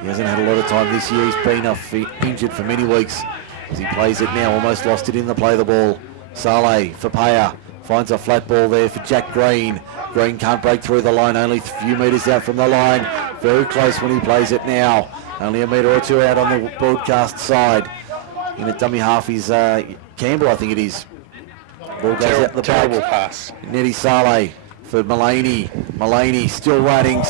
He hasn't had a lot of time this year. He's been injured for many weeks. As he plays it now, almost lost it in the play of the ball. Saleh for Paya. Finds a flat ball there for Jack Green. Green can't break through the line, only a few metres out from the line. Very close when he plays it now. Only a metre or two out on the broadcast side. In a dummy half is Campbell, I think it is. Ball goes out the terrible back. Pass. Neddy Saleh for Mullaney. Mullaney still running.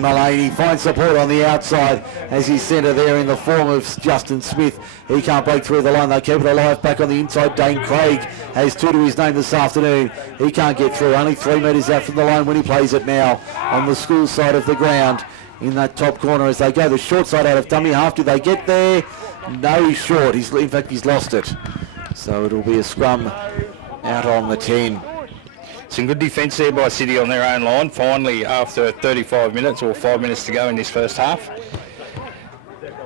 Mullaney finds support on the outside as his centre there in the form of Justin Smith. He can't break through the line. They keep it alive back on the inside. Dane Craig has 2 to his name this afternoon. He can't get through. Only 3 metres out from the line when he plays it now on the school side of the ground in that top corner as they go. The short side out of dummy half. Do they get there? No, he's short. In fact, he's lost it. So it'll be a scrum out on the 10. Some good defence there by City on their own line, finally, after 35 minutes or 5 minutes to go in this first half.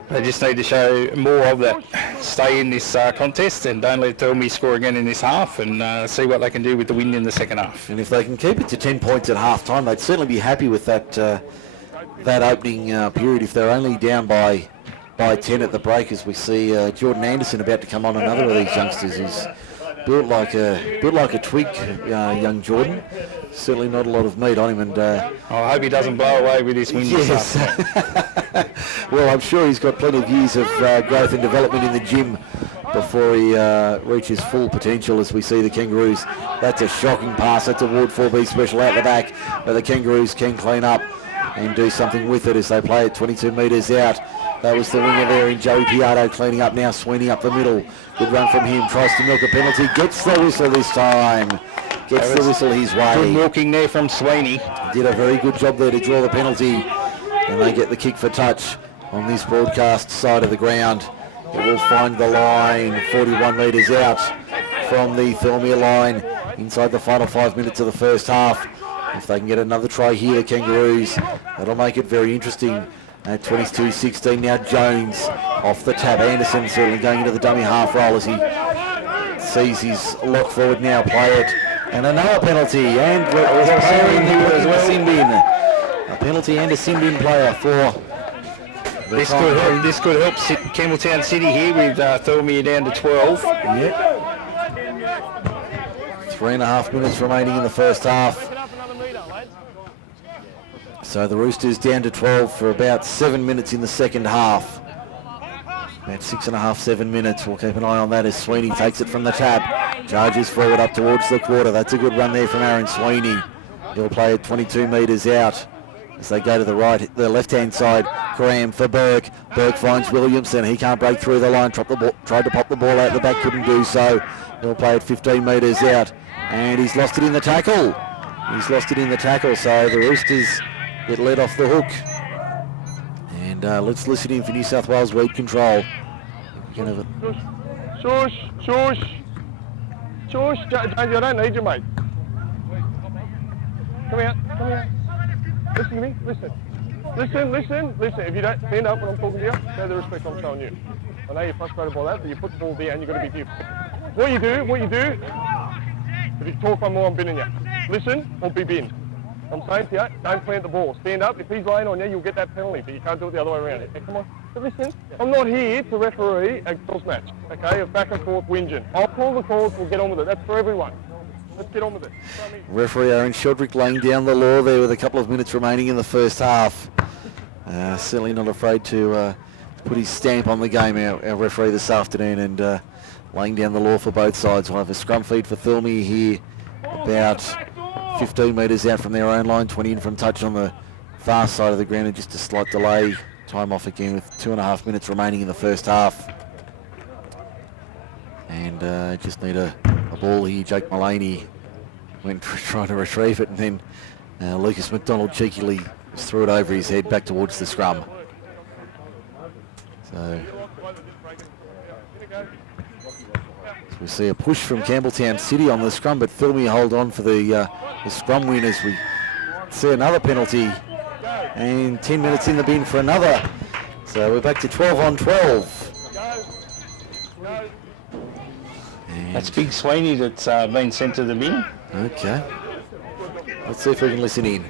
They just need to show more of that. Stay in this contest and don't let Thirlmere score again in this half, and see what they can do with the win in the second half. And if they can keep it to 10 points at half time, they'd certainly be happy with that that opening period, if they're only down by 10 at the break, as we see Jordan Anderson about to come on, another of these youngsters who's built like a twig, young Jordan. Certainly not a lot of meat on him, and I hope he doesn't blow away with his win. yes. Well, I'm sure he's got plenty of years of growth and development in the gym before he reaches full potential, as we see the Kangaroos. That's a shocking pass. That's a Ward 4B special out the back, but the Kangaroos can clean up and do something with it as they play it 22 metres out. That was the winger there in Joey Piatto cleaning up now. Sweeney up the middle. Good run from him. Tries to milk a penalty. Gets the whistle this time. Gets the whistle his way. Good milking there from Sweeney. Did a very good job there to draw the penalty. And they get the kick for touch on this broadcast side of the ground. It will find the line 41 metres out from the Thirlmere line inside the final 5 minutes of the first half. If they can get another try here, the Kangaroos, that'll make it very interesting. At 22-16 now, Jones off the tap. Anderson certainly going into the dummy half roll as he sees his lock forward now. Play it. And another penalty. And it was a player in here as well. Sin bin. A penalty and a sin bin player for... This could help Campbelltown City here with Thirlmere down to 12. Yep. 3.5 minutes remaining in the first half. So the Roosters down to 12 for about 7 minutes in the second half. About 6.5, 7 minutes. We'll keep an eye on that as Sweeney takes it from the tap. Charges forward up towards the quarter. That's a good run there from Aaron Sweeney. He'll play it 22 metres out as they go to the left-hand side. Graham for Burke. Burke finds Williamson. He can't break through the line. Tried to pop the ball out the back, couldn't do so. He'll play it 15 metres out. And he's lost it in the tackle. So the Roosters get let off the hook. And let's listen in for New South Wales weed control. Shush, James, I don't need you, mate. Come here. Listen to me, listen. If you don't stand up when I'm talking to you, show the respect I'm showing you. I know you're frustrated by that, but you put the ball there and you've got to be different. What you do, if you talk one more, I'm binning you. Listen or be binned. I'm saying to you, don't plant the ball. Stand up. If he's laying on you, you'll get that penalty, but you can't do it the other way around. Okay, come on. But listen, I'm not here to referee a girls match, okay, of back and forth whinging. I'll call the calls, we'll get on with it. That's for everyone. Let's get on with it. Referee Aaron Sheldrick laying down the law there with a couple of minutes remaining in the first half. Certainly not afraid to put his stamp on the game, our referee this afternoon, and laying down the law for both sides. We'll have a scrum feed for Thirlmere here about 15 metres out from their own line, 20 in from touch on the far side of the ground, and just a slight delay. Time off again with 2.5 minutes remaining in the first half. And just need a ball here. Jake Mullaney went trying to retrieve it, and then Lucas McDonald cheekily just threw it over his head back towards the scrum. So we see a push from Campbelltown City on the scrum, but Thirlmere hold on for the scrum win as we see another penalty. And 10 minutes in the bin for another. So we're back to 12 on 12. That's Big Sweeney that's been sent to the bin. Okay. Let's see if we can listen in.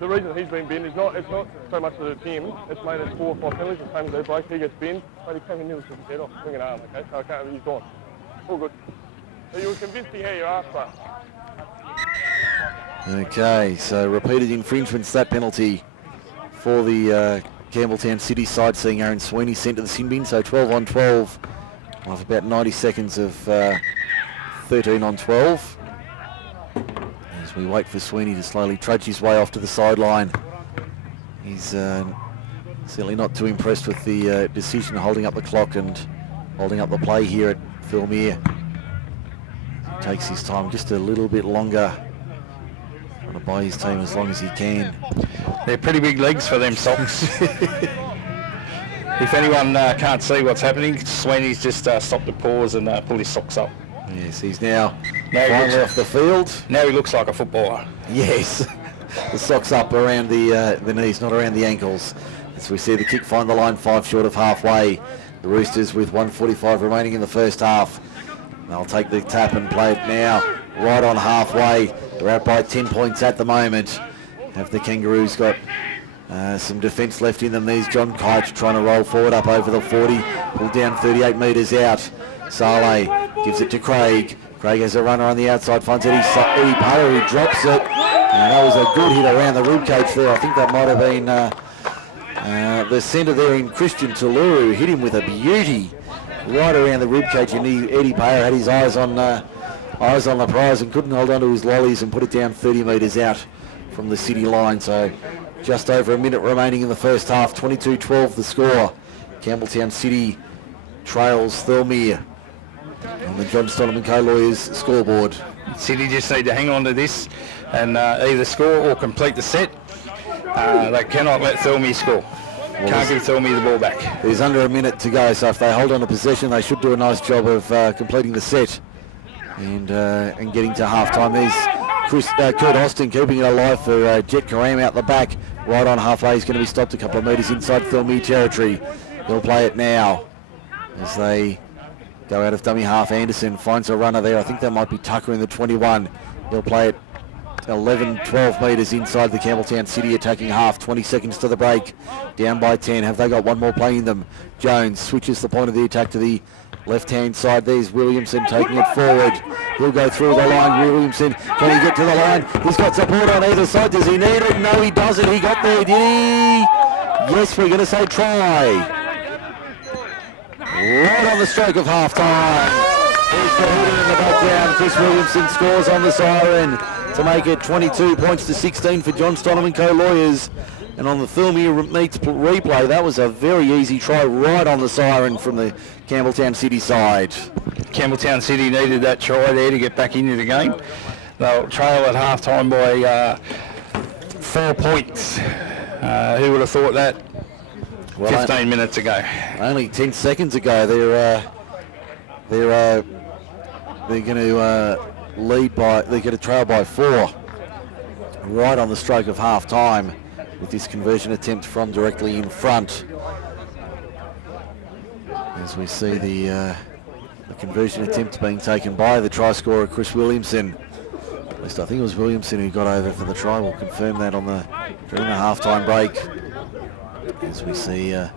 The reason he's been binned is it's not so much that it's him. It's made us 4 or 5 penalties. The same as their break. He gets binned, but he came in nearly took his head off. Bring an arm, okay? So I can't. He's gone. All good. So you were convinced he had your ass, but. Okay, so repeated infringements, that penalty for the Campbelltown City side, seeing Aaron Sweeney sent to the sin bin. So 12 on 12. We'll have about 90 seconds of 13 on 12. As we wait for Sweeney to slowly trudge his way off to the sideline. He's certainly not too impressed with the decision holding up the clock and holding up the play here at Thirlmere. He takes his time just a little bit longer. Trying to buy his team as long as he can. They're pretty big legs for them socks. If anyone can't see what's happening, Sweeney's just stopped to pause and pull his socks up. Yes, he's now finally off the field. Now he looks like a footballer. Yes, the socks up around the knees, not around the ankles. As we see the kick find the line 5 short of halfway. The Roosters with 1:45 remaining in the first half. They'll take the tap and play it now right on halfway. They're out by 10 points at the moment. Have the Kangaroos got Some defence left in them. There's John Kite trying to roll forward up over the 40. Pulled down 38 metres out. Saleh gives it to Craig. Craig has a runner on the outside, finds Eddie Potter, who drops it. And that was a good hit around the ribcage there. I think that might have been the centre there in Christian Taluru, who hit him with a beauty right around the ribcage. And Eddie Potter had his eyes on the prize and couldn't hold on to his lollies and put it down 30 metres out from the city line. So just over a minute remaining in the first half. 22-12 the score. Campbelltown City trails Thirlmere on the John Stoneman Co-Lawyers scoreboard. City just need to hang on to this and either score or complete the set. They cannot let Thirlmere score. Can't give Thirlmere the ball back. There's under a minute to go, so if they hold on to possession, they should do a nice job of completing the set and getting to half-time. There's Kurt Austin keeping it alive for Jet Karam out the back. Right on halfway, he's going to be stopped a couple of metres inside Thirlmere territory. They'll play it now as they go out of dummy half. Anderson finds a runner there. I think that might be Tucker in the 21. He'll play it 11, 12 metres inside the Campbelltown City attacking half. 20 seconds to the break. Down by 10. Have they got one more play in them? Jones switches the point of the attack to the left-hand side. There's Williamson taking it forward. He'll go through the line. Williamson, can he get to the line? He's got support on either side. Does he need it? No, he doesn't. He got there, did he? Yes, we're going to say try. Right on the stroke of half-time. There's the header in the background. Chris Williamson scores on the siren to make it 22 points to 16 for John Stoneman Co-Lawyers. And on the Thirlmere meets replay, that was a very easy try right on the siren from the Campbelltown City side. Campbelltown City needed that try there to get back into the game. They'll trail at half-time by 4 points. Who would have thought that? Well, 15 minutes ago. Only 10 seconds ago, they're going to lead by. They're going to trail by 4, right on the stroke of half time, with this conversion attempt from directly in front. As we see the conversion attempt being taken by the try scorer Chris Williamson. At least I think it was Williamson who got over for the try. We'll confirm that during the half-time break. As we see the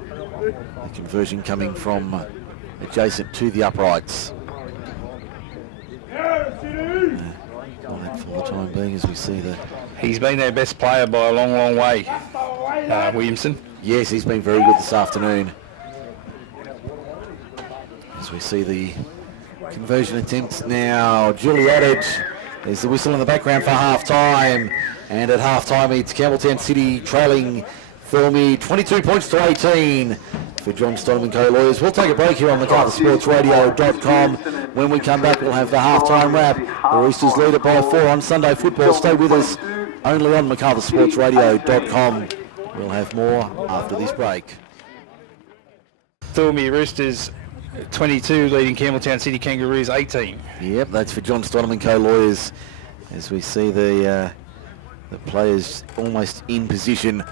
conversion coming from adjacent to the uprights. For the time being, as we see he's been their best player by a long, long way, Williamson. Yes, he's been very good this afternoon. As we see the conversion attempts now duly added. There's the whistle in the background for half-time. And at half-time, it's Campbelltown City trailing Thirlmere 22 points to 18 for John Stoneman Co-Lawyers. We'll take a break here on MacArthurSportsRadio.com. When we come back, we'll have the half-time wrap. The Roosters lead it by 4 on Sunday football. Stay with us only on MacArthurSportsRadio.com. We'll have more after this break. Thirlmere Roosters 22 leading Campbelltown City Kangaroos 18. Yep, that's for John Stoneman Co-Lawyers. As we see the players almost in position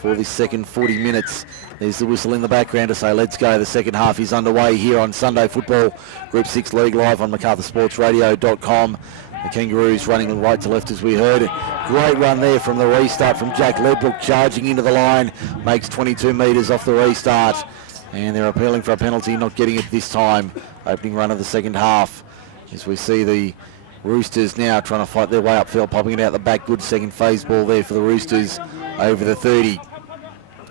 for this second 40 minutes. There's the whistle in the background to say let's go. The second half is underway here on Sunday Football. Group 6 League live on MacArthurSportsRadio.com. The Kangaroos running right to left as we heard. Great run there from the restart from Jack Ledbrook, charging into the line. Makes 22 metres off the restart. And they're appealing for a penalty, not getting it this time. Opening run of the second half. As we see the Roosters now trying to fight their way upfield, popping it out the back. Good second phase ball there for the Roosters over the 30.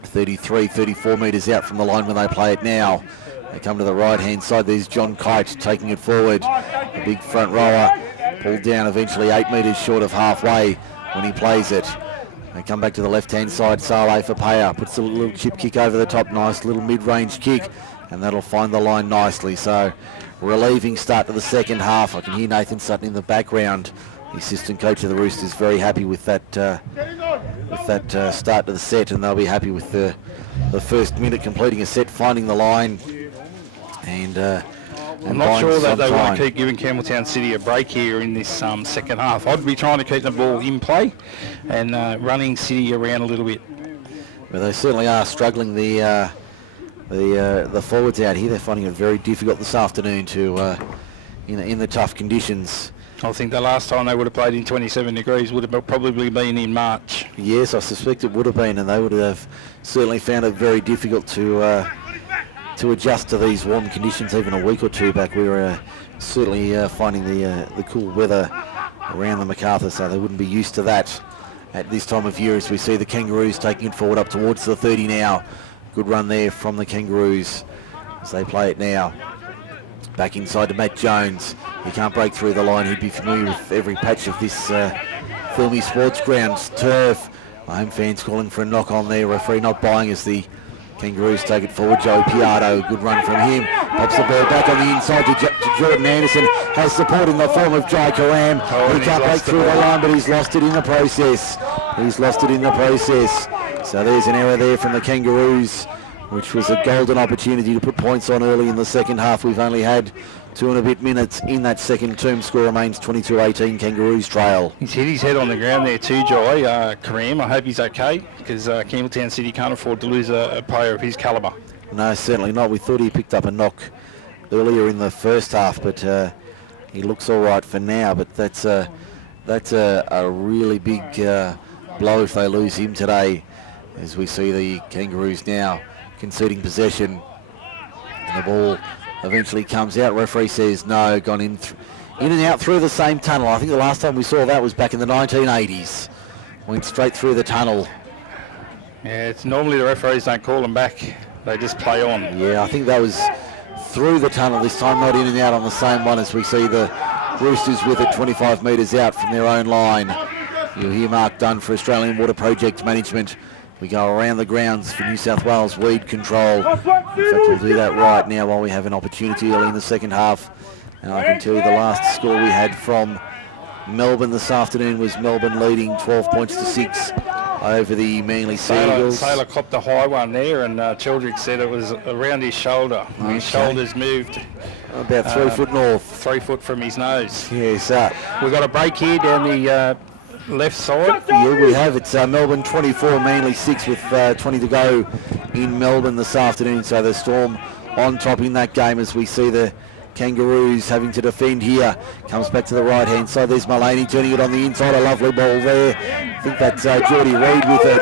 33, 34 metres out from the line when they play it now. They come to the right-hand side. There's John Kite taking it forward. The big front rower pulled down eventually 8 metres short of halfway when he plays it. They come back to the left-hand side. Saleh for Paya puts a little chip kick over the top. Nice little mid-range kick, and that'll find the line nicely. So relieving start to the second half. I can hear Nathan Sutton in the background. The assistant coach of the Roosters very happy with that start to the set, and they'll be happy with the first minute completing a set, finding the line, and I'm not sure that they want to keep giving Campbelltown City a break here in this second half. I'd be trying to keep the ball in play and running City around a little bit. Well, they certainly are struggling. The forwards out here, they're finding it very difficult this afternoon to in the tough conditions. I think the last time they would have played in 27 degrees would have probably been in March. Yes, I suspect it would have been, and they would have certainly found it very difficult to adjust to these warm conditions. Even a week or two back, we were certainly finding the cool weather around the MacArthur, so they wouldn't be used to that at this time of year. As we see the Kangaroos taking it forward up towards the 30 now. Good run there from the Kangaroos as they play it now. Back inside to Matt Jones. He can't break through the line. He'd be familiar with every patch of this Thirlmere sports grounds turf. Home fans calling for a knock on there. Referee not buying as the Kangaroos take it forward. Joey Piatto, good run from him. Pops the ball back on the inside to Jordan Anderson. Has support in the form of Jai Karam. He can't break through the line, but he's lost it in the process. So there's an error there from the Kangaroos, which was a golden opportunity to put points on early in the second half. We've only had 2 and a bit minutes in that second term. Score remains 22-18, Kangaroos trail. He's hit his head on the ground there too, Jai. Kareem, I hope he's okay, because Campbelltown City can't afford to lose a player of his calibre. No, certainly not. We thought he picked up a knock earlier in the first half, but he looks all right for now. But that's a really big blow if they lose him today, as we see the Kangaroos now conceding possession. And the ball eventually comes out. Referee says no, gone in and out through the same tunnel. I think the last time we saw that was back in the 1980s. Went straight through the tunnel. Yeah, it's normally the referees don't call them back. They just play on. Yeah, I think that was through the tunnel this time, not in and out on the same one, as we see the Roosters with it 25 metres out from their own line. You'll hear Mark Dunn for Australian Water Project Management. We go around the grounds for New South Wales weed control. In fact, we'll do that right now while we have an opportunity early in the second half. And I can tell you the last score we had from Melbourne this afternoon was Melbourne leading 12 points to 6 over the Manly Seagulls. Sailor copped a high one there, and Childrick said it was around his shoulder. Okay. His shoulders moved about 3 foot north. 3 foot from his nose. Yes. We've got a break here down the left side. Yeah, we have. It's Melbourne 24, Manly 6 with 20 to go in Melbourne this afternoon. So the Storm on top in that game, as we see the Kangaroos having to defend here. Comes back to the right-hand side. There's Mullaney turning it on the inside. A lovely ball there. I think that's Geordie Reid with it.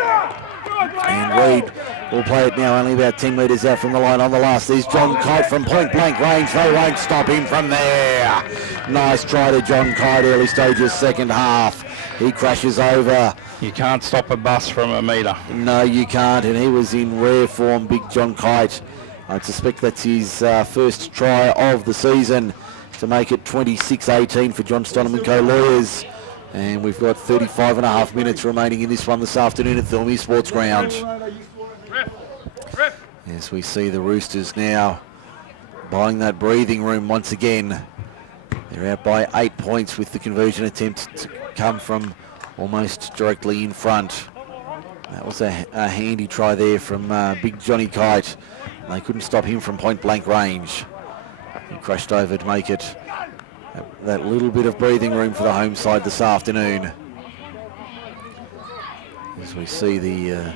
And Reid will play it now only about 10 metres out from the line on the last. There's John Kite from point-blank range. They won't stop him from there. Nice try to John Kite, early stages, second half. He crashes over. You can't stop a bus from a metre. No, you can't, and he was in rare form, big John Kite. I suspect that's his first try of the season to make it 26-18 for John Stonham & Co Lawyers. And we've got 35 and a half minutes remaining in this one this afternoon at Thirlmere Sports Ground. As we see the Roosters now buying that breathing room once again. They're out by 8 points with the conversion attempt to come from almost directly in front. That was a handy try there from big Johnny Kite. They couldn't stop him from point-blank range. He crashed over to make it that little bit of breathing room for the home side this afternoon. As we see the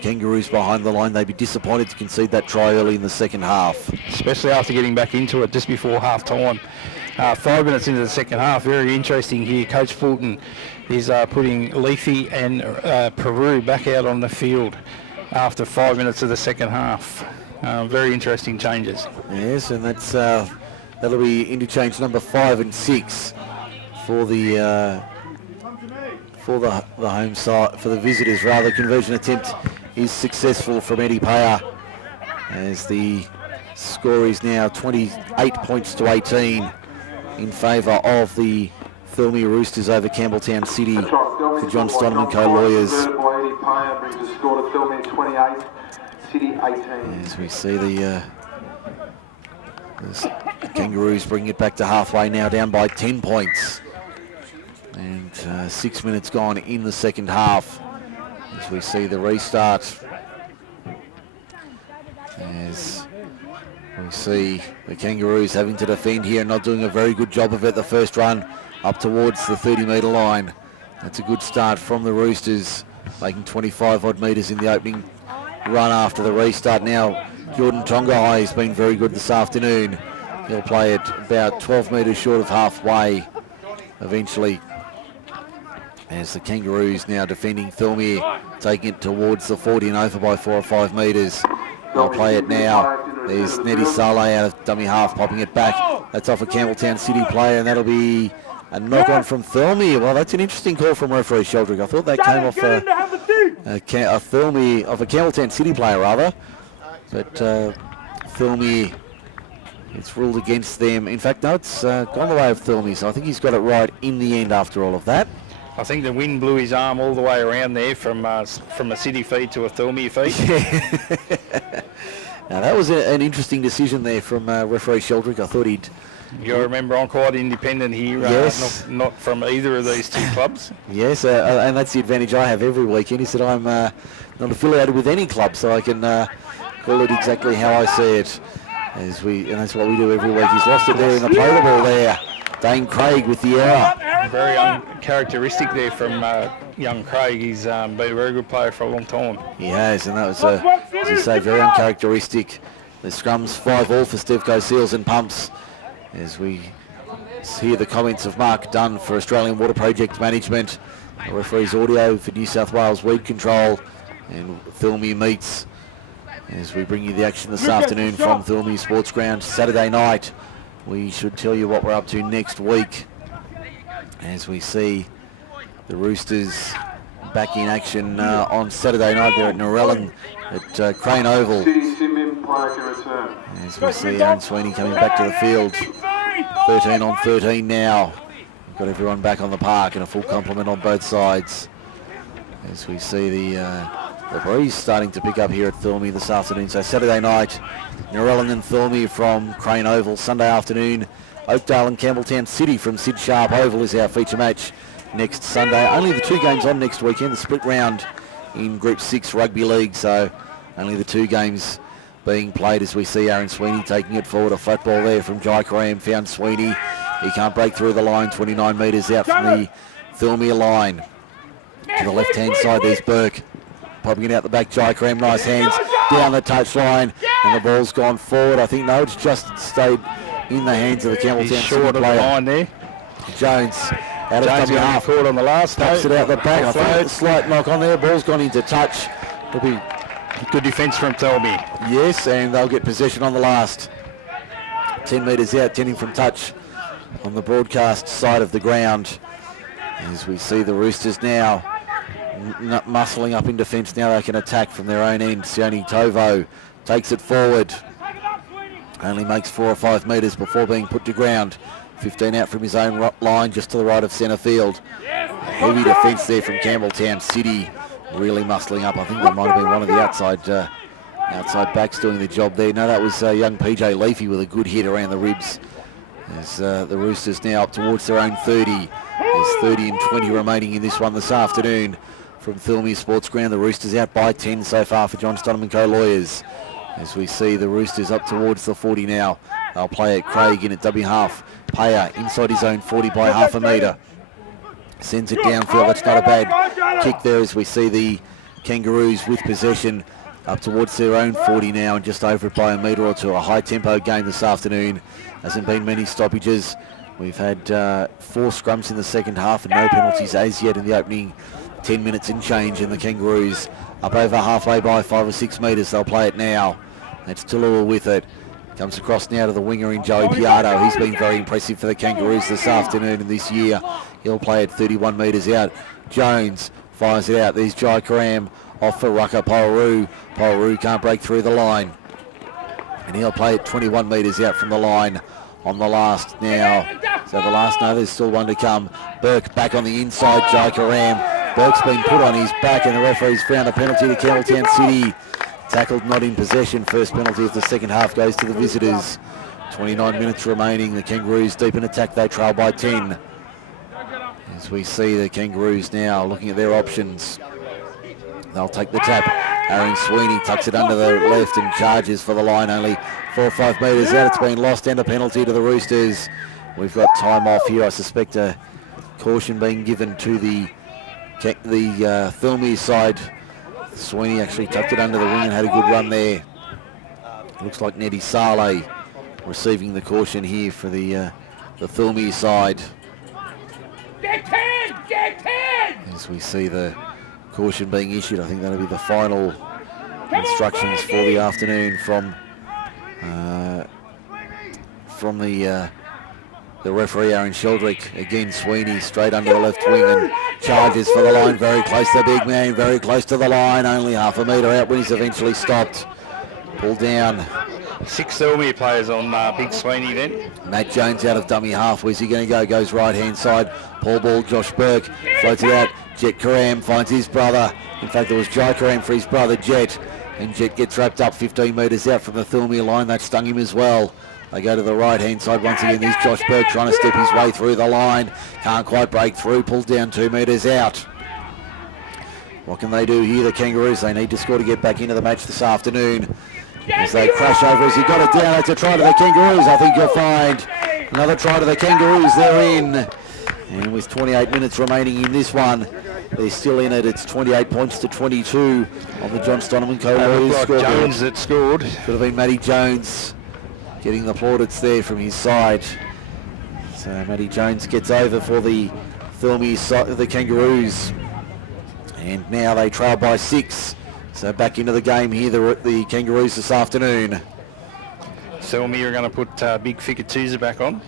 Kangaroos behind the line, they'd be disappointed to concede that try early in the second half. Especially after getting back into it just before half-time. 5 minutes into the second half, very interesting here. Coach Fulton is putting Leafy and Peru back out on the field after 5 minutes of the second half. Very interesting changes. Yes, and that's that'll be interchange number 5 and 6 for the home side, for the visitors rather. Conversion attempt is successful from Eddie Payer, as the score is now 28 points to 18 in favour of the Thirlmere Roosters over Campbelltown City for John Stonham & Co Lawyers. As we see the Kangaroos bring it back to halfway now, down by 10 points. And 6 minutes gone in the second half as we see the restart. As we see the Kangaroos having to defend here, not doing a very good job of it. The first run up towards the 30-metre line. That's a good start from the Roosters, making 25 odd metres in the opening run after the restart. Now Jordan Tongai has been very good this afternoon. He'll play it about 12 metres short of halfway. eventually. As the Kangaroos now defending Thirlmere, taking it towards the 40 and over by 4 or 5 metres. They'll play it now. There's Neddy Saleh out of dummy half, popping it back. That's off a Campbelltown City player, and that'll be a knock-on from Thirlmere. Well, that's an interesting call from referee Sheldrick. I thought that came off a Thirlmere, off a Campbelltown City player rather. But Thirlmere, it's ruled against them. In fact, no, it's gone the way of Thirlmere, so I think he's got it right in the end after all of that. I think the wind blew his arm all the way around there from a City feed to a Thirlmere feed. Now that was an interesting decision there from referee Sheldrick. I thought he'd... You remember, I'm quite independent here, yes. not from either of these two clubs. Yes, and that's the advantage I have every weekend, is that I'm not affiliated with any club, so I can call it exactly how I see it. And that's what we do every week. He's lost it there in the play the ball there. Dane Craig with the error. Very uncharacteristic there from young Craig. He's been a very good player for a long time. He has, and that was, as you say, very uncharacteristic. The scrums 5-all for Stevco Seals and Pumps. As we hear the comments of Mark Dunn for Australian Water Project Management, the referee's audio for New South Wales Weed Control, and Thirlmere meets as we bring you the action this afternoon from Thirlmere Sports Ground. Saturday night, we should tell you what we're up to next week as we see the Roosters back in action on Saturday night. They're at Narellan at Crane Oval. As we see Aaron Sweeney coming back to the field. 13 on 13 now. We've got everyone back on the park and a full complement on both sides. As we see the breeze starting to pick up here at Thirlmere this afternoon. So Saturday night, Narellan and Thirlmere from Crane Oval. Sunday afternoon, Oakdale and Campbelltown City from Sid Sharp Oval is our feature match next Sunday. Only the 2 games on next weekend, the split round in Group 6 Rugby League. So only the 2 games being played as we see Aaron Sweeney taking it forward. A flat ball there from Jai Karam, found Sweeney. He can't break through the line, 29 metres out from the Thirlmere line. To the left-hand side, there's Burke. Popping it out the back, Jai Karam, nice hands, down the touchline, and the ball's gone forward. I think, no, it's just stayed in the hands of the Campbelltown short of the line there. Jones out of dummy half. Caught on the last. Taps it out the back. I think a slight knock on there. Ball's gone into touch. It'll be good defence from Thirlmere. Yes, and they'll get possession on the last. 10 metres out, tending from touch on the broadcast side of the ground. As we see the Roosters now muscling up in defence. Now they can attack from their own end. Sione Tovo takes it forward. Only makes 4 or 5 metres before being put to ground. 15 out from his own line, just to the right of centre field. Heavy defence there from Campbelltown City. Really muscling up. I think that might have been one of the outside backs doing the job there. No, that was young PJ Leafy with a good hit around the ribs. As the Roosters now up towards their own 30. There's 30 and 20 remaining in this one this afternoon from Thirlmere Sports Ground. The Roosters out by 10 so far for John Stonham & Co Lawyers. As we see the Roosters up towards the 40 now. They'll play it. Craig in at dummy half. Payer inside his own 40 by half a metre. Sends it downfield. That's not a bad kick there as we see the Kangaroos with possession up towards their own 40 now and just over it by a metre or two. A high tempo game this afternoon. Hasn't been many stoppages. We've had 4 scrums in the second half and no penalties as yet in the opening 10 minutes and change, and the Kangaroos up over halfway by 5 or 6 metres. They'll play it now. That's Tallulah with it. Comes across now to the winger in Joey Piatto. He's been very impressive for the Kangaroos this afternoon and this year. He'll play it 31 metres out. Jones fires it out. There's Jai Karam off for Rucker Polru. Polru can't break through the line. And he'll play it 21 metres out from the line on the last now. So the last, no, there's still one to come. Burke back on the inside, Jai Karam. Burke's been put on his back and the referee's found a penalty to Campbelltown City. Tackled, not in possession. First penalty of the second half goes to the visitors. 29 minutes remaining. The Kangaroos deep in attack. They trail by 10. As we see the Kangaroos now looking at their options. They'll take the tap. Aaron Sweeney tucks it under the left and charges for the line. Only 4 or 5 metres out. It's been lost and a penalty to the Roosters. We've got time off here. I suspect a caution being given to the Thirlmere side. Sweeney actually tucked it under the wing and had a good run there. Looks like Neddy Saleh receiving the caution here for the Thirlmere side. As we see the caution being issued, I think that'll be the final instructions for the afternoon from the referee, Aaron Sheldrick. Again, Sweeney straight under the left wing and charges for the line, very close to the big man, very close to the line, only half a metre out when he's eventually stopped. Pulled down. 6 Thirlmere players on Big Sweeney then. Matt Jones out of dummy half. Where's he going to go? Goes right hand side. Paul ball, Josh Burke floats it out. Jet Karam finds his brother. In fact, there was Jai Karam for his brother Jet. And Jet gets wrapped up 15 metres out from the Thirlmere line. That stung him as well. They go to the right hand side once again. There's Josh Burke trying to step his way through the line. Can't quite break through. Pulled down 2 metres out. What can they do here, the Kangaroos? They need to score to get back into the match this afternoon. As they crash over, as he got it down, it's a try to the Kangaroos. I think you'll find another try to the Kangaroos. They're in. And with 28 minutes remaining in this one, they're still in it. It's 28 points to 22 on the John Stoneman Co. Like Jones that scored. Could have been Matty Jones getting the plaudits there from his side. So Matty Jones gets over for the Thirlmere side of the Kangaroos. And now they trail by 6. So back into the game here, the Kangaroos this afternoon. Thirlmere are going to put Big Fikatuza back on.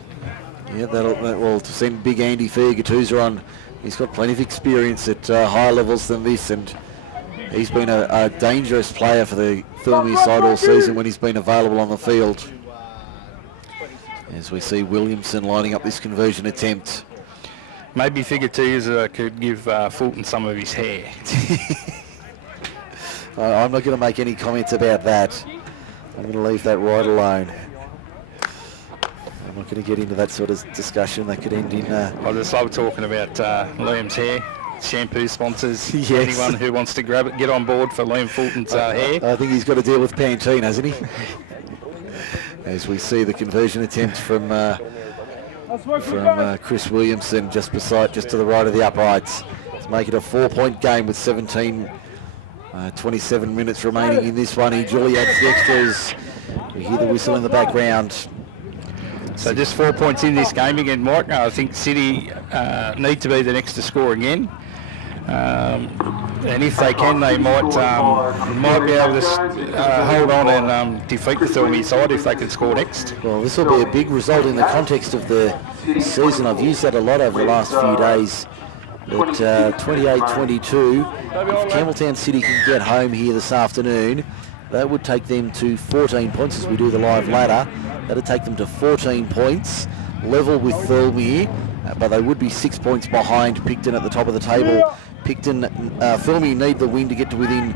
Yeah, that will send Big Andy Fikatuza on. He's got plenty of experience at higher levels than this, and he's been a dangerous player for the Thirlmere side all season when he's been available on the field. As we see Williamson lining up this conversion attempt. Maybe Fikatuza could give Fulton some of his hair. I'm not going to make any comments about that. I'm going to leave that right alone. I'm not going to get into that sort of discussion. That could end in... I just love talking about Liam's hair, shampoo sponsors. Yes. Anyone who wants to grab it, get on board for Liam Fulton's hair. I think he's got to deal with Pantene, hasn't he? As we see the conversion attempt from Chris Williamson just to the right of the uprights to make it a 4-point game with 27 minutes remaining in this one. Julie adds the extras. We hear the whistle in the background. So just 4 points in this game again, Mike. I think City need to be the next to score again. And if they can, they might be able to hold on and defeat the Thirlmere side if they can score next. Well, this will be a big result in the context of the season. I've used that a lot over the last few days. But 28-22, if Campbelltown City can get home here this afternoon, that would take them to 14 points as we do the live ladder. That would take them to 14 points, level with Thirlmere, but they would be 6 points behind Picton at the top of the table. Thirlmere need the win to get to within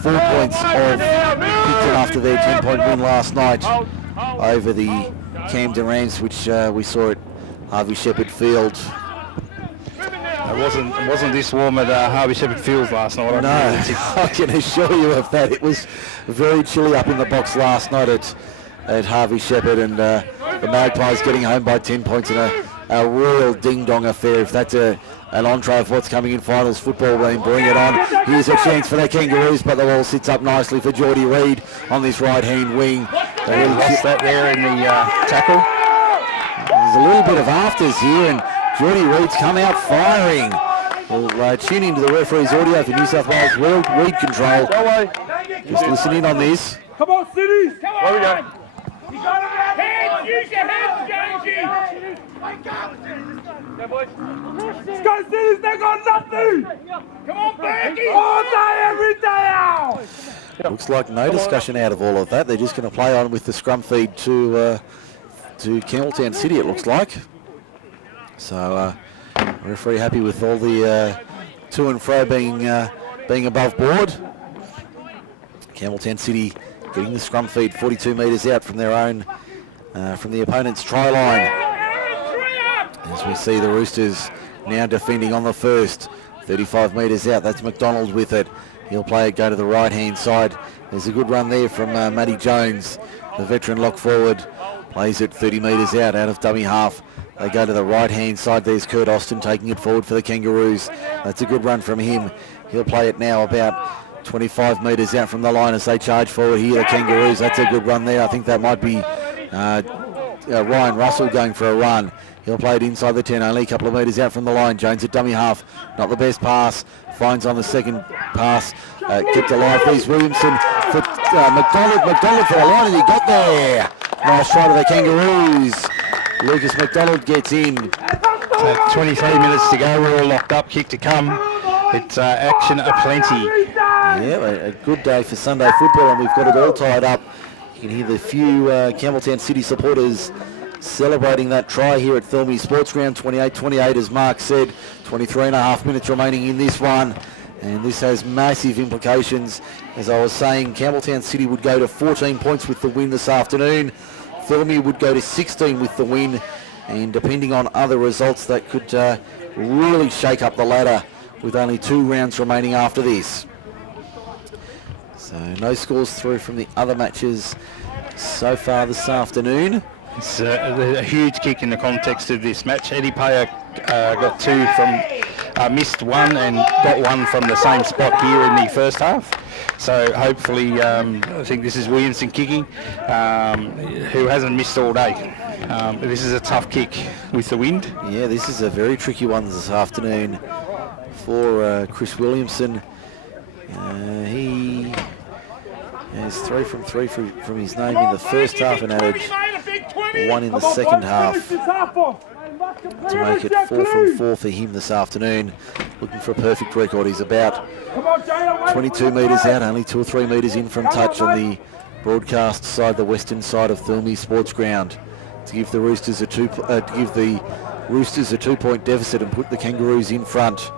4 points of Picton after their 10-point win last night over the Camden Rams, which we saw at Harvey Shepherd Field. It wasn't this warm at Harvey Shepherd Field last night. No, I can assure you of that. It was very chilly up in the box last night at Harvey Shepherd, and the Magpies getting home by 10 points in a real ding-dong affair. If that's an entree of what's coming in finals football, then bring it on. Here's a chance for the Kangaroos, but the ball sits up nicely for Geordie Reid on this right-hand wing. They really lost that there in the tackle. There's a little bit of afters here, and Geordie Reid's come out firing. We'll tune into the referee's audio for New South Wales weed control. Just listen in on this. Come on, City! Come on! Where we go? You got him! Hands! Use your hands, Jonesy! Go, boys. Let's go, Cities! They got nothing! Come on, Berkey! All day, every day out! Looks like no discussion out of all of that. They're just going to play on with the scrum feed to Campbelltown City, it looks like. So, referee happy with all the to and fro being above board. Campbelltown City getting the scrum feed 42 metres out from their own, from the opponent's try line. As we see the Roosters now defending on the first, 35 metres out. That's McDonald with it. He'll play it, go to the right-hand side. There's a good run there from Matty Jones, the veteran lock forward. Plays it 30 metres out of dummy half. They go to the right-hand side. There's Kurt Austin taking it forward for the Kangaroos. That's a good run from him. He'll play it now about 25 metres out from the line as they charge forward here, the Kangaroos. That's a good run there. I think that might be Ryan Russell going for a run. He'll play it inside the 10, only a couple of metres out from the line. Jones at dummy half, not the best pass. Finds on the second pass, kept alive. There's Williamson for McDonald for the line, and he got there. Nice try to the Kangaroos. Lucas McDonald gets in. 23 minutes to go, we're all locked up, kick to come. It's action aplenty. Yeah, a good day for Sunday football, and we've got it all tied up. You can hear the few Campbelltown City supporters celebrating that try here at Thirlmere Sports Ground. 28-28, as Mark said. 23.5 minutes remaining in this one, and this has massive implications. As I was saying, Campbelltown City would go to 14 points with the win this afternoon. Thirlmere would go to 16 with the win, and depending on other results, that could really shake up the ladder with only 2 rounds remaining after this. So no scores through from the other matches so far this afternoon. It's a huge kick in the context of this match. Eddie Payer got 2 from, missed 1 and got 1 from the same spot here in the first half. So hopefully, I think this is Williamson kicking, who hasn't missed all day. This is a tough kick with the wind. Yeah, this is a very tricky one this afternoon for Chris Williamson. He has 3 from 3 from his name in the first half and added 1 in the second half to make it 4 from 4 for him this afternoon. Looking for a perfect record. He's about 22 metres out, only 2 or 3 metres in from touch on the broadcast side, the western side of Thirlmere Sports Ground, to give the Roosters a 2-point deficit and put the Kangaroos in front.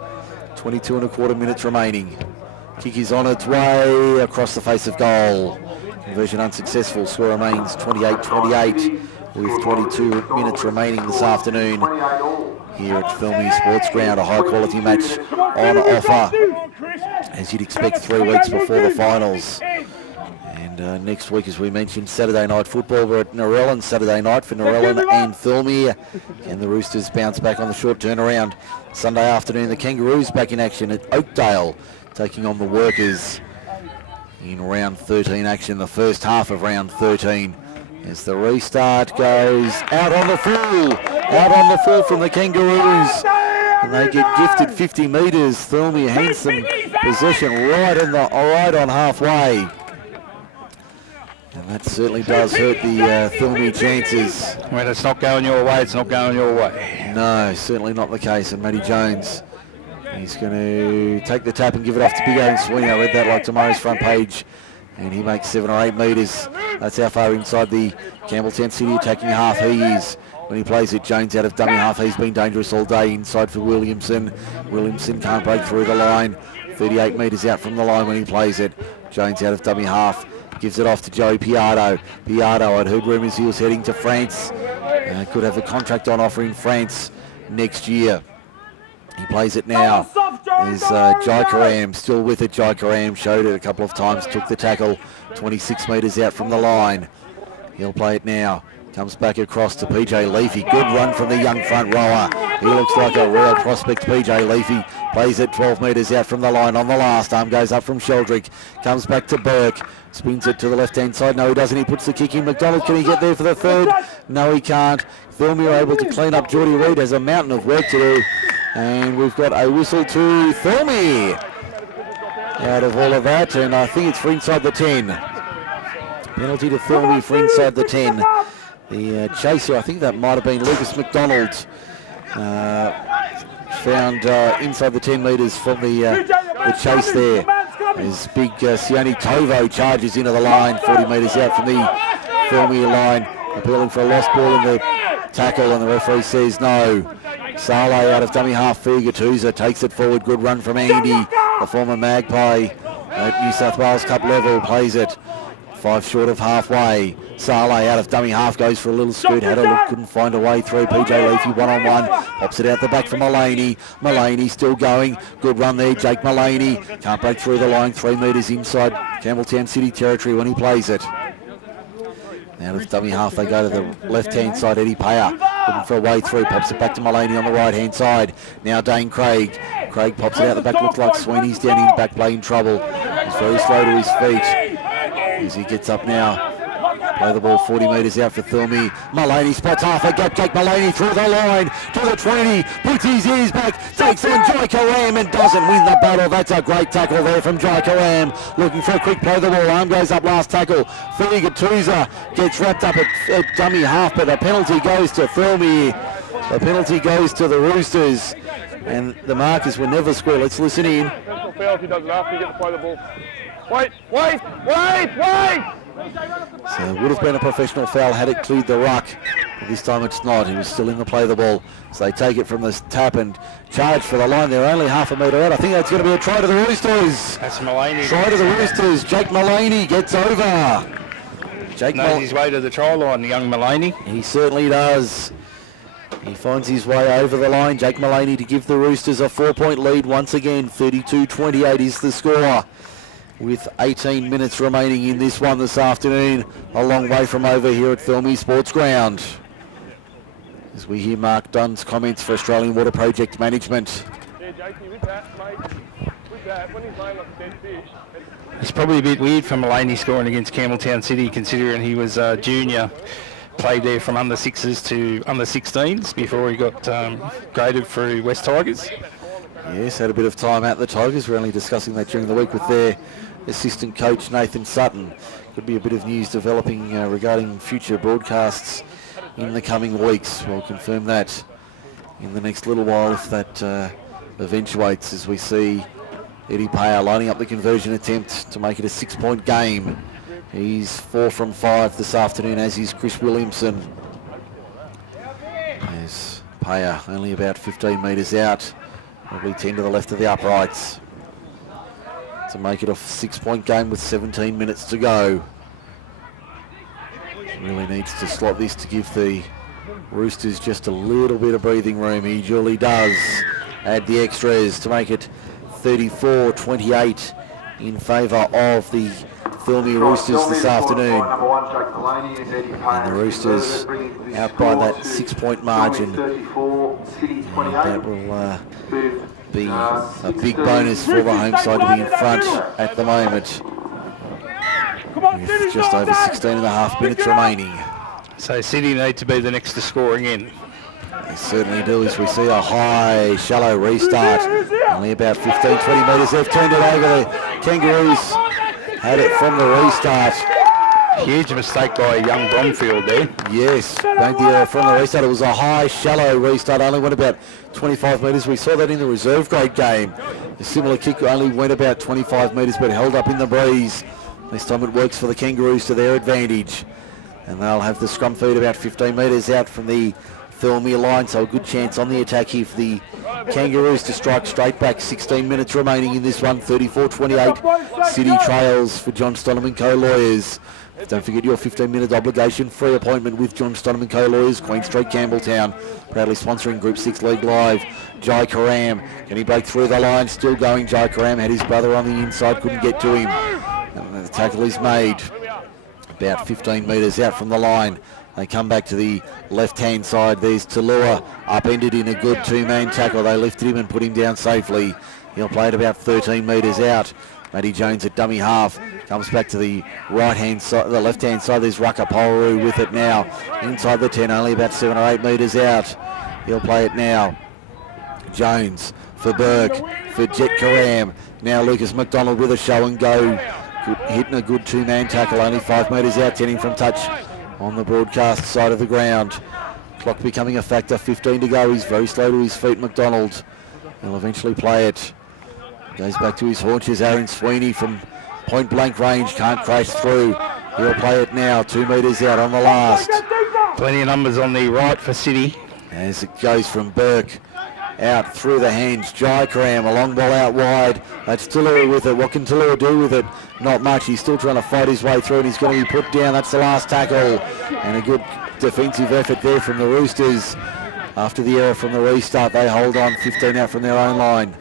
22.25 minutes remaining. Kick is on its way across the face of goal. Conversion unsuccessful. Score remains 28-28 with 22 minutes remaining this afternoon here at Thirlmere Sports Ground. A high quality match on offer, as you'd expect 3 weeks before the finals. And next week, as we mentioned, Saturday night football. We're at Narellan Saturday night for Narellan and Thirlmere. And the Roosters bounce back on the short turnaround. Sunday afternoon, the Kangaroos back in action at Oakdale, taking on the Workers in round 13 action, the first half of round 13. As the restart goes out on the full from the Kangaroos. And they get gifted 50 metres. Thirlmere hands them possession right on halfway. And that certainly does hurt the Thirlmere chances. When it's not going your way, it's not going your way. No, certainly not the case. And Matty Jones, he's going to take the tap and give it off to Big Aaron Sweeney. I read that like tomorrow's front page. And he makes 7 or 8 metres. That's how far inside the Campbelltown City attacking half he is. When he plays it, Jones out of dummy half. He's been dangerous all day inside for Williamson. Williamson can't break through the line. 38 metres out from the line when he plays it. Jones out of dummy half. Gives it off to Joey Piardo. Piardo, I'd heard rumours he was heading to France. Could have a contract on offer in France next year. He plays it now. There's Jai Karam still with it. Jai Karam showed it a couple of times, took the tackle 26 metres out from the line. He'll play it now. Comes back across to PJ Leafy. Good run from the young front rower. He looks like a real prospect, PJ Leafy. Plays it 12 metres out from the line on the last arm. Goes up from Sheldrick. Comes back to Burke. Spins it to the left-hand side. No, he doesn't. He puts the kick in. McDonald, can he get there for the third? No, he can't. Thirlmere able to clean up. Geordie Reid has a mountain of work to do. And we've got a whistle to Thirlmere out of all of that. And I think it's for inside the 10. Penalty to Thirlmere for inside the 10. The chaser, I think that might have been Lucas McDonald, found inside the 10 metres from the chase there. As big Sione Tovo charges into the line, 40 metres out from the Thirlmere line, appealing for a lost ball in the tackle, and the referee says no. Saleh out of dummy half, Fugatuza takes it forward, good run from Andy, the former Magpie at New South Wales Cup level, plays it 5 short of halfway. Saleh out of dummy half, goes for a little scoot, had a look, couldn't find a way through. PJ Leafy one-on-one, pops it out the back for Mullaney. Mullaney still going, good run there, Jake Mullaney. Can't break through the line, 3 metres inside Campbelltown City territory when he plays it. Out of dummy half, they go to the left-hand side, Eddie Payer, looking for a way through, pops it back to Mullaney on the right-hand side. Now Dane Craig. Craig pops it out the back, looks like Sweeney's down in back play in trouble. He's very slow to his feet as he gets up now Play the ball 40 metres out for Thirlmere. Mullaney spots half a gap. Jake Mullaney through the line to the 20. Puts his ears back. Takes on Jai Karam and doesn't win the battle. That's a great tackle there from Jai Karam. Looking for a quick play the ball. Arm goes up last tackle. Fili Gattusa gets wrapped up at dummy half, but the penalty goes to Thirlmere. The penalty goes to the Roosters. And the markers were never square. Let's listen in. Personal foul if he does it after you get to play the ball. Wait! So it would have been a professional foul had it cleared the ruck. But this time it's not. He was still in the play the ball. So they take it from the tap and charge for the line. They're only half a metre out. I think that's going to be a try to the Roosters. That's Mullaney. Try to the Roosters. Jake Mullaney gets over. Jake knows his way to the try line, the young Mullaney. He certainly does. He finds his way over the line. Jake Mullaney to give the Roosters a 4-point lead once again. 32-28 is the score, with 18 minutes remaining in this one this afternoon. A long way from over here at Thirlmere Sports Ground. As we hear Mark Dunn's comments for Australian Water Project Management. Yeah, JT, with that, mate, with that, when he's laying like a dead fish... It's probably a bit weird for Mullaney scoring against Campbelltown City, considering he was a junior. Played there from under 6s to under 16s before he got graded through West Tigers. Yes, had a bit of time at the Tigers. We're only discussing that during the week with their assistant coach Nathan Sutton. Could be a bit of news developing regarding future broadcasts in the coming weeks. We'll confirm that in the next little while if that eventuates, as we see Eddie Payer lining up the conversion attempt to make it a 6-point game. He's 4 from 5 this afternoon, as is Chris Williamson. There's Payer only about 15 metres out, probably 10 to the left of the uprights, to make it a 6-point game with 17 minutes to go. Really needs to slot this to give the Roosters just a little bit of breathing room. He surely does. Add the extras to make it 34-28 in favour of the Thirlmere Roosters this afternoon. And the Roosters out by that 6-point margin. And that will be a big bonus for the home side to be in front at the moment, with just over 16 and a half minutes remaining. So City need to be the next to score again. They certainly do, as we see a high, shallow restart. Only about 15-20 metres. They've turned it over. The Kangaroos had it from the restart. Huge mistake by a young Bromfield there. Yes, made the error from the restart. It was a high, shallow restart. Only went about 25 metres. We saw that in the reserve grade game. A similar kick only went about 25 metres, but held up in the breeze. This time it works for the Kangaroos to their advantage. And they'll have the scrum feed about 15 metres out from the Thirlmere line, so a good chance on the attack here for the Kangaroos to strike straight back. 16 minutes remaining in this one, 34-28. City trails for John Stonham & Co Lawyers. Don't forget your 15-minute obligation-free appointment with John Stonham & Co Lawyers, Queen Street, Campbelltown. Proudly sponsoring Group 6 League Live. Jai Karam, can he break through the line? Still going. Jai Karam had his brother on the inside, couldn't get to him. And the tackle is made about 15 metres out from the line. They come back to the left-hand side. There's Talua, upended in a good two-man tackle. They lifted him and put him down safely. He'll play it about 13 metres out. Matty Jones at dummy half. Comes back to the right-hand side, the left-hand side. There's Rakaporu with it now. Inside the 10, only about 7 or 8 metres out. He'll play it now. Jones for Burke, for Jet Karam. Now Lucas McDonald with a show and go. Hitting a good two-man tackle, only 5 metres out, 10 from touch on the broadcast side of the ground. Clock becoming a factor, 15 to go. He's very slow to his feet, McDonald. He'll eventually play it. Goes back to his haunches. Aaron Sweeney from point blank range, can't crash through. He'll play it now, 2 metres out on the last. Plenty of numbers on the right for City. As it goes from Burke out through the hands. Jai Karam, a long ball out wide. That's Talua with it. What can Talua do with it? Not much. He's still trying to fight his way through and he's going to be put down. That's the last tackle. And a good defensive effort there from the Roosters. After the error from the restart, they hold on, 15 out from their own line.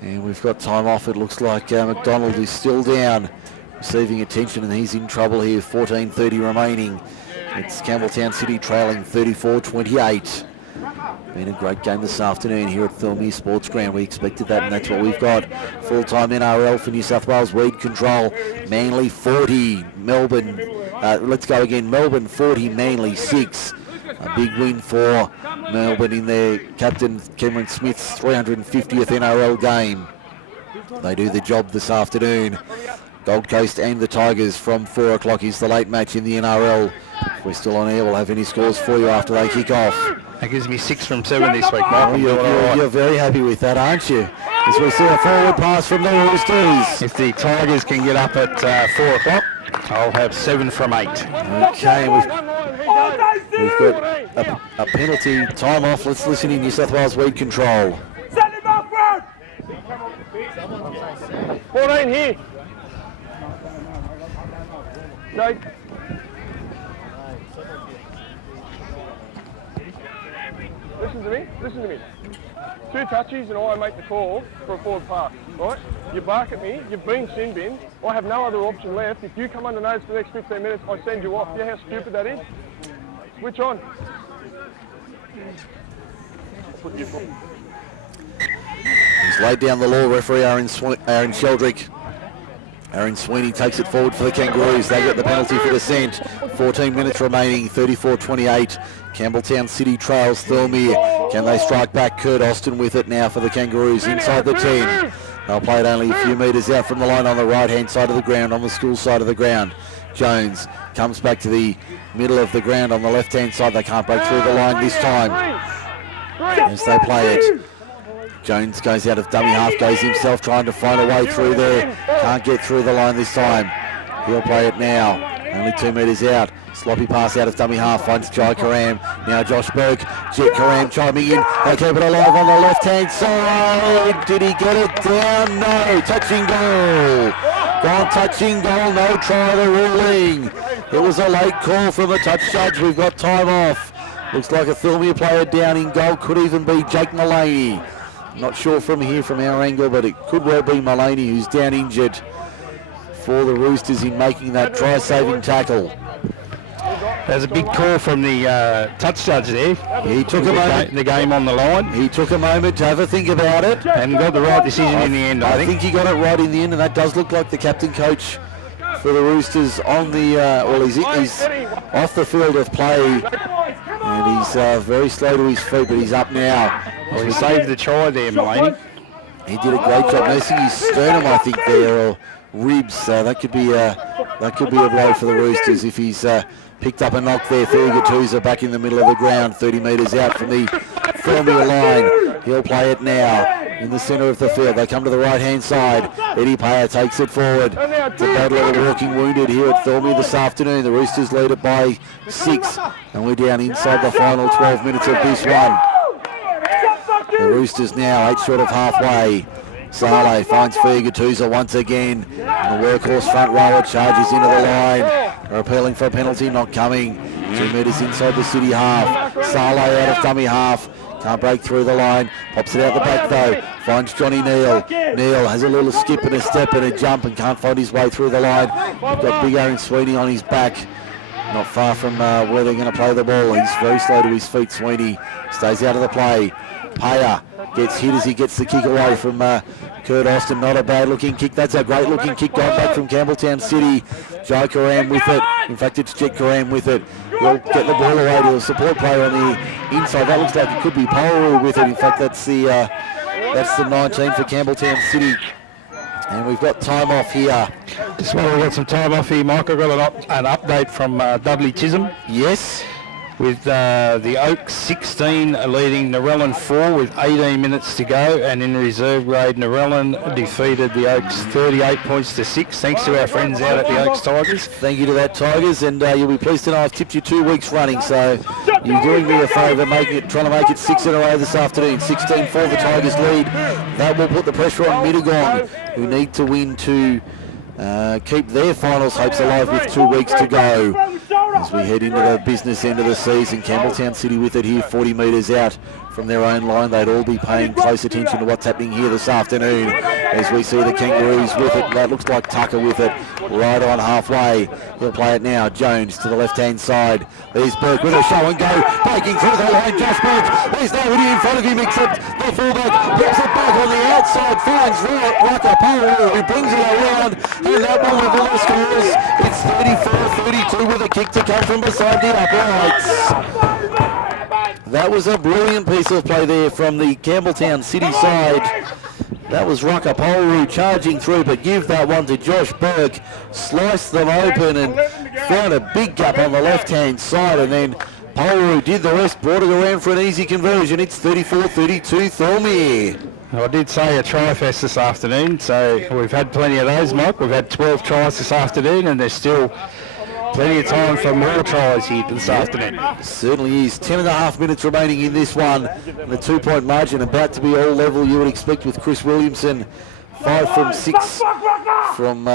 And we've got time off. It looks like McDonald is still down, receiving attention, and he's in trouble here. 14:30 remaining. It's Campbelltown City trailing 34-28. Been a great game this afternoon here at Thirlmere Sports Ground. We expected that, and that's what we've got. Full-time NRL for New South Wales. Weed control. Manly 40. Melbourne let's go again. Melbourne 40, Manly 6. A big win for Melbourne in their captain Cameron Smith's 350th NRL game. They do the job this afternoon. Gold Coast and the Tigers from 4 o'clock is the late match in the NRL. If we're still on air, we'll have any scores for you after they kick off. That gives me 6 from 7 this week, Michael. You're very happy with that, aren't you? As we see a forward pass from the Roosters. If the Tigers can get up at 4 o'clock, I'll have 7 from 8. Okay, we've got a penalty time off. Let's listen in New South Wales weed control. Send him upward! 14 here. Jake. Listen to me. 2 touchies and I make the call for a forward pass, right? You bark at me, you've been sin bin, I have no other option left. If you come under nose for the next 15 minutes, I send you off. You know how stupid that is? Switch on. He's laid down the law, referee Aaron Sheldrick. Aaron Sweeney takes it forward for the Kangaroos. They get the penalty for dissent. 14 minutes remaining, 34-28. Campbelltown City trails Thirlmere. Can they strike back? Kurt Austin with it now for the Kangaroos inside the 10. They'll play it only a few metres out from the line on the right-hand side of the ground, on the school side of the ground. Jones comes back to the middle of the ground on the left-hand side. They can't break through the line this time as they play it. Jones goes out of dummy half, goes himself trying to find a way through there. Can't get through the line this time. He'll play it now. Only 2 metres out. Sloppy pass out of dummy half, finds Jai Karam. Now Josh Burke. Jet Karam chiming in. They keep it alive on the left-hand side. Did he get it down? No. Touching goal. Gone touching goal. No try the ruling. It was a late call from the touch judge. We've got time off. Looks like a Thirlmere player down in goal. Could even be Jake Mullaney. Not sure from here, from our angle, but it could well be Mullaney who's down injured for the Roosters in making that try-saving tackle. There's a big call from the touch judge there. He took a moment. The game on the line. He took a moment to have a think about it. And got the right decision in the end, I think. He got it right in the end, and that does look like the captain coach for the Roosters on the, he's off the field of play. And he's very slow to his feet, but he's up now. Well, he saved the try there, Mullaney. He did a great job nursing his sternum, I think, there, or ribs. That could be a blow for the Roosters if he's picked up a knock there. Thirlmere back in the middle of the ground, 30 metres out from the Thirlmere line. He'll play it now in the centre of the field. They come to the right-hand side. Eddie Payer takes it forward. It's a battle of the walking wounded here at Thirlmere this afternoon. The Roosters lead it by 6, and we're down inside the final 12 minutes of this one. The Roosters now 8 short of halfway. Saleh finds Fergatusa once again. And the workhorse front rower charges into the line. They're appealing for a penalty, not coming. 2 metres inside the City half. Saleh out of dummy half. Can't break through the line. Pops it out the back though. Finds Johnny Neal. Neal has a little skip and a step and a jump and can't find his way through the line. We've got big Aaron Sweeney on his back. Not far from where they're going to play the ball. He's very slow to his feet, Sweeney. Stays out of the play. Payer gets hit as he gets the kick away from Kurt Austin. Not a bad looking kick. That's a great looking kick gone back from Campbelltown City. Jai Karam with it. In fact, it's Jet Karam with it. He'll get the ball away to a support player on the inside. That looks like it could be Poleru with it. In fact, that's the 19 for Campbelltown City. And we've got time off here. Just while we've got some time off here, Mike, I've got an update from Dudley Chisholm. Yes. With the Oaks 16 leading Narellan 4 with 18 minutes to go, and in reserve grade Narellan defeated the Oaks 38 points to 6, thanks to our friends out at the Oaks Tigers. Thank you to that Tigers, and you'll be pleased to know I've tipped you 2 weeks running, so you're doing me a favour trying to make it 6 in a row this afternoon. 16 for the Tigers lead. That will put the pressure on Mittagong, who need to win to keep their finals hopes alive with 2 weeks to go. As we head into the business end of the season, Campbelltown City with it here, 40 metres out from their own line, they'd all be paying close attention to what's happening here this afternoon as we see the Kangaroos with it. That looks like Tucker with it right on halfway. He'll play it now. Jones to the left-hand side. There's Burke with a show and go. Breaking through the line, Josh Burke. There's nobody in front of him except the fullback. Brings it back on the outside. Finds Rakaparo, who brings it around. And that will level the scores. It's 34-32 with a kick to come from beside the uprights. That was a brilliant piece of play there from the Campbelltown City side. That was Rakaparo charging through, but give that one to Josh Burke. Sliced them open and found a big gap on the left-hand side, and then Polu did the rest, brought it around for an easy conversion. It's 34-32 Thirlmere. I did say a try fest this afternoon, so we've had plenty of those, Mike. We've had 12 tries this afternoon, and there's still plenty of time for more tries here this afternoon. Certainly is. 10.5 minutes remaining in this one. And the 2-point margin about to be all level, you would expect, with Chris Williamson. 5 from 6 from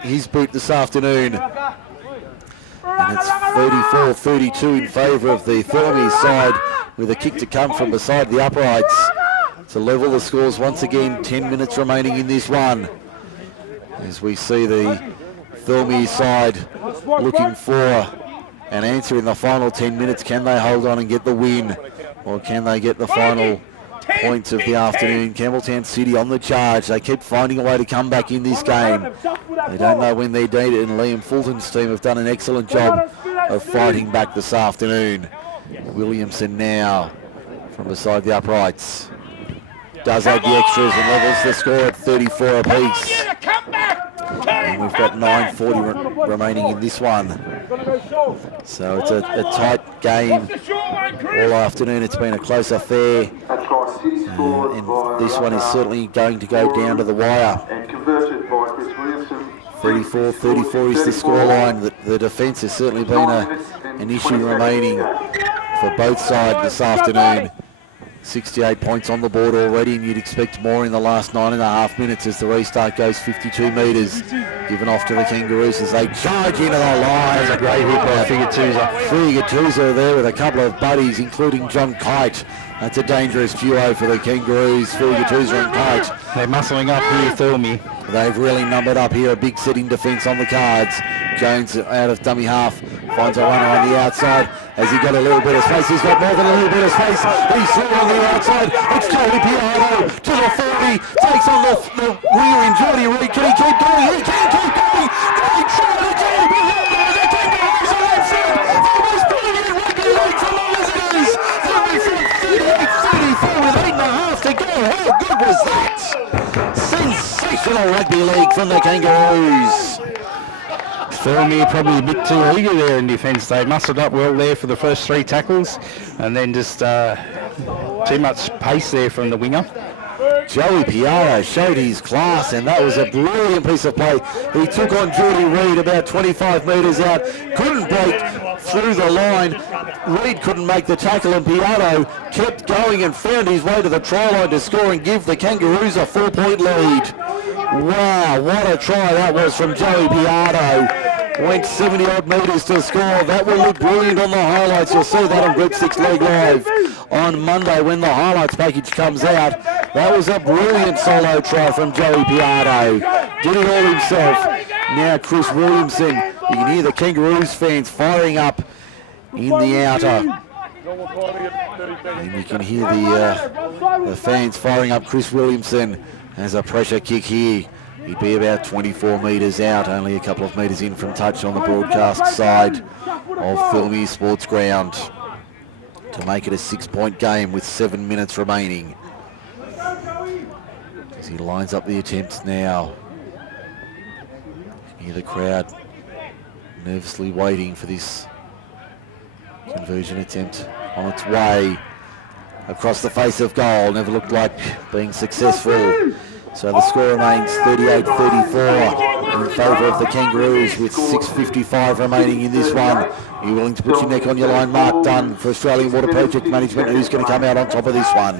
his boot this afternoon. And it's 34-32 in favour of the Thirlmere side, with a kick to come from beside the uprights to level the scores once again. 10 minutes remaining in this one, as we see the Thirlmere side looking for an answer in the final 10 minutes. Can they hold on and get the win, or can they get the final points of the afternoon? Campbelltown City on the charge. They keep finding a way to come back in this game. They don't know when they're needed, and Liam Fulton's team have done an excellent job of fighting back this afternoon. Williamson now from beside the uprights does add the extras and levels the score at 34 apiece. And we've got 9:40 remaining in this one. So it's a tight game all afternoon. It's been a close affair. And this one is certainly going to go down to the wire. 34-34 is the scoreline. The defence has certainly been an issue remaining for both sides this afternoon. 68 points on the board already, and you'd expect more in the last 9.5 minutes as the restart goes 52 metres. Given off to the Kangaroos as they charge into the line. That's a great hit by Figatuza there with a couple of buddies, including John Kite. That's a dangerous duo for the Kangaroos, Figatuza and Kite. They're muscling up here, Thirlmere. They've really numbered up here, a big setting defence on the cards. Jones out of dummy half, finds a runner on the outside. Has he got a little bit of space? He's got more than a little bit of space. He's through on the outside. It's Joey Piano to the 40. Takes on the winger in Jordy Reid. Can he keep going? He can keep going. Great try to Joey Piano. The Kangaroos are outside. The most brilliant rugby league for long as it is. 38-34 with 8.5 to go. How good was that? Sensational rugby league from the Kangaroos. Thirlmere probably a bit too eager there in defence. They muscled up well there for the first 3 tackles, and then just too much pace there from the winger. Joey Piano showed his class, and that was a brilliant piece of play. He took on Jordy Reid about 25 metres out, couldn't break through the line. Reid couldn't make the tackle, and Piano kept going and found his way to the try line to score and give the Kangaroos a 4-point lead. Wow, what a try that was from Joey Piano. Went 70 odd metres to score. That will look brilliant on the highlights. You'll see that on Group 6 League Live on Monday when the highlights package comes out. That was a brilliant solo try from Joey Piano. Did it all himself. Now Chris Williamson. You can hear the Kangaroos fans firing up in the outer. And you can hear the fans firing up Chris Williamson as a pressure kick here. He'd be about 24 metres out, only a couple of metres in from touch on the broadcast side of Thirlmere Sports Ground to make it a 6-point game with 7 minutes remaining. As he lines up the attempts now. You hear the crowd nervously waiting for this conversion attempt on its way across the face of goal. Never looked like being successful. So the score remains 38-34 in favour of the Kangaroos with 6:55 remaining in this one. Are you willing to put your neck on your line? Mark Dunn for Australian Water Project Management. Who's going to come out on top of this one?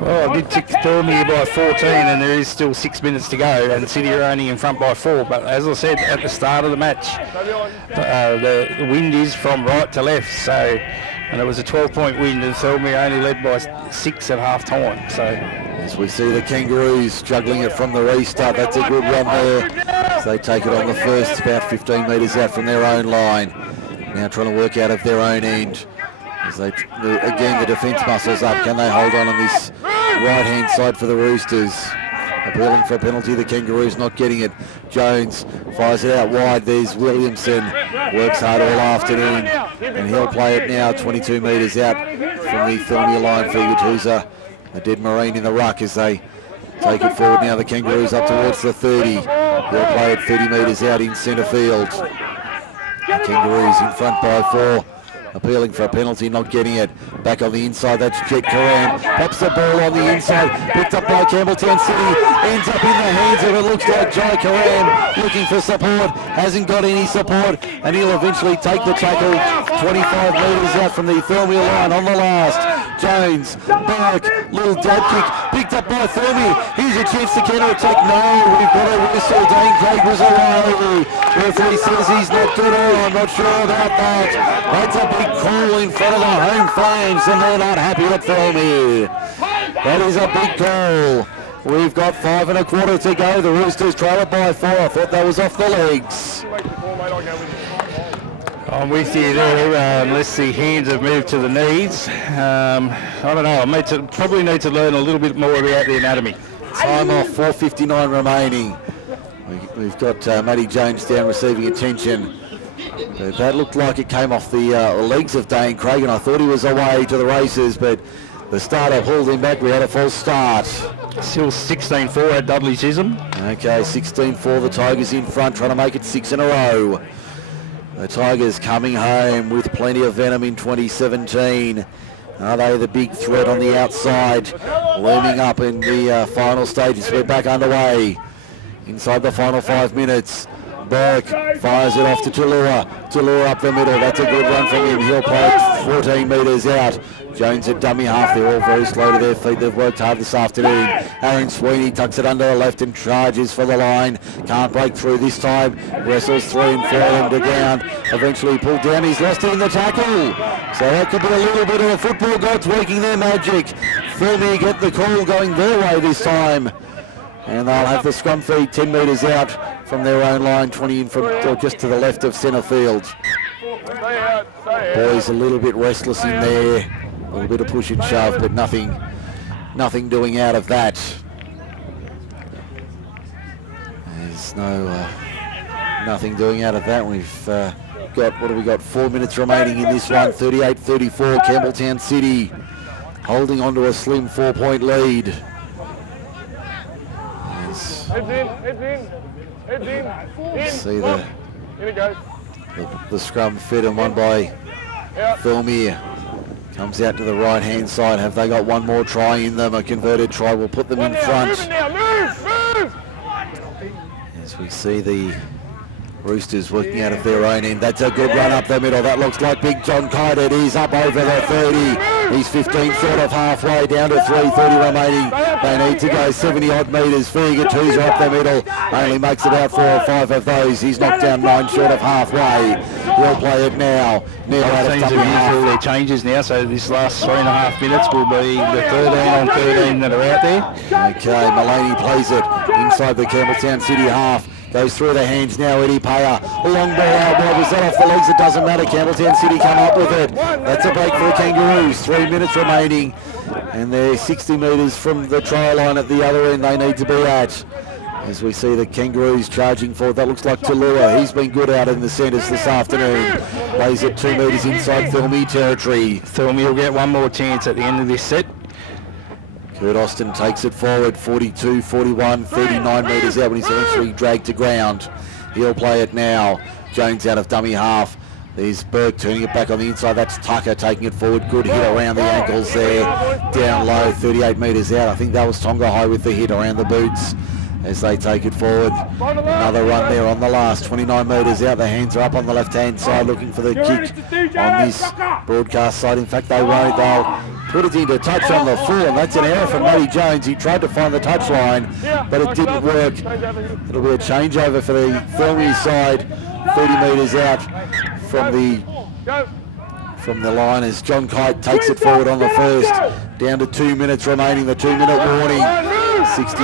Well, I did tick Thirlmere by 14, and there is still 6 minutes to go, and City are only in front by 4. But as I said at the start of the match, the wind is from right to left, so And it was a 12-point win, and Thirlmere only led by 6 at half time. So as we see the Kangaroos juggling it from the restart, that's a good run there. As they take it on the first, about 15 metres out from their own line. Now trying to work out of their own end. As they, again, the defence muscles up. Can they hold on this right-hand side for the Roosters? Appealing for a penalty, the Kangaroos not getting it. Jones fires it out wide. There's Williamson. Works hard all afternoon. And he'll play it now 22 metres out from the Thirlmere line. Figured who's a dead Marine in the ruck as they take it forward now. The Kangaroos up towards the 30. They'll play it 30 metres out in centre field. The Kangaroos in front by 4. Appealing for a penalty, not getting it. Back on the inside, that's Jet Karam. Pops the ball on the inside, picked up by Campbelltown City. Ends up in the hands of, it looks like, Jai Karam, looking for support. Hasn't got any support, and he'll eventually take the tackle 25 metres out from the Thirlmere line on the last. Jones, Burke, little dab kick, picked up by Thirlmere. Here's a chance to counter-attack. No, we've got a whistle. Dane Craig was away. Referee says he's not good. I'm not sure about that. That's a big call in front of the home fans, and they're not happy at Thirlmere. That is a big call. We've got 5 1/4 to go. The Roosters trail it by 4. I thought that was off the legs. I'm with you there, unless the hands have moved to the knees. I don't know, I probably need to learn a little bit more about the anatomy. Time off, 4:59 remaining. We've got Matty Jones down receiving attention. But that looked like it came off the legs of Dane Craig, and I thought he was away to the races, but the starter pulled him back. We had a false start. Still 16-4 at Dudley Chisholm. Okay, 16-4, the Tigers in front, trying to make it 6 in a row. The Tigers coming home with plenty of venom in 2017. Are they the big threat on the outside? Looming up in the final stages. We're back underway inside the final 5 minutes. Burke fires it off to Tulua. Tulua up the middle. That's a good run from him. He'll play it 14 metres out. Jones at dummy half. They're all very slow to their feet. They've worked hard this afternoon. Aaron Sweeney tucks it under the left and charges for the line. Can't break through this time. Wrestles 3 and 4 them to ground. Eventually pulled down. He's lost it in the tackle. So that could be a little bit of the football gods working their magic. Thirlmere get the call going their way this time. And they'll have the scrum feed 10 metres out from their own line, 20 in from just to the left of centre field. Boys a little bit restless in there. A little bit of push and shove, but nothing doing out of that. There's nothing doing out of that. We've got, what have we got, 4 minutes remaining in this one. 38-34, Campbelltown City holding on to a slim 4-point lead. Heads in. See In it goes. the scrum fed and won by Thirlmere. Comes out to the right-hand side. Have they got one more try in them? A converted try will put them in front. Move! As we see the Roosters working out of their own end. That's a good run up the middle. That looks like Big John Kided. He's up over the 30. He's 15 short of halfway, down to 3:30 remaining. They need to go 70 odd metres. Figa are up the middle. Only makes about 4 or 5 of those. He's knocked down 9 short of halfway. We'll play it now. Neil out of double half. All their changes now, so this last 3.5 minutes will be the 13 on 13 that are out there. Okay, Mullaney plays it inside the Campbelltown City half. Goes through the hands now, Eddie Payer. A long ball out wide. Was that off the legs? It doesn't matter. Campbelltown City come up with it. That's a break for the Kangaroos. 3 minutes remaining. And they're 60 metres from the try line at the other end they need to be at. As we see the Kangaroos charging forward. That looks like Tulua. He's been good out in the centres this afternoon. Plays it 2 metres inside Thirlmere territory. Thirlmere will get one more chance at the end of this set. Kurt Austin takes it forward, 42, 41, 39 metres out when he's eventually dragged to ground. He'll play it now. Jones out of dummy half. There's Burke turning it back on the inside. That's Tucker taking it forward. Good hit around the ankles there. Down low, 38 metres out. I think that was Tonga High with the hit around the boots as they take it forward. Another run there on the last, 29 metres out. The hands are up on the left-hand side looking for the kick on this broadcast side. In fact, they won't. They'll put it into touch on the full, and that's an error from Matty Jones. He tried to find the touch line, but it didn't work. It'll be a changeover for the Thirlmere side, 30 metres out from from the line as John Kite takes it forward on the first. Down to 2 minutes remaining, the 2-minute warning. 60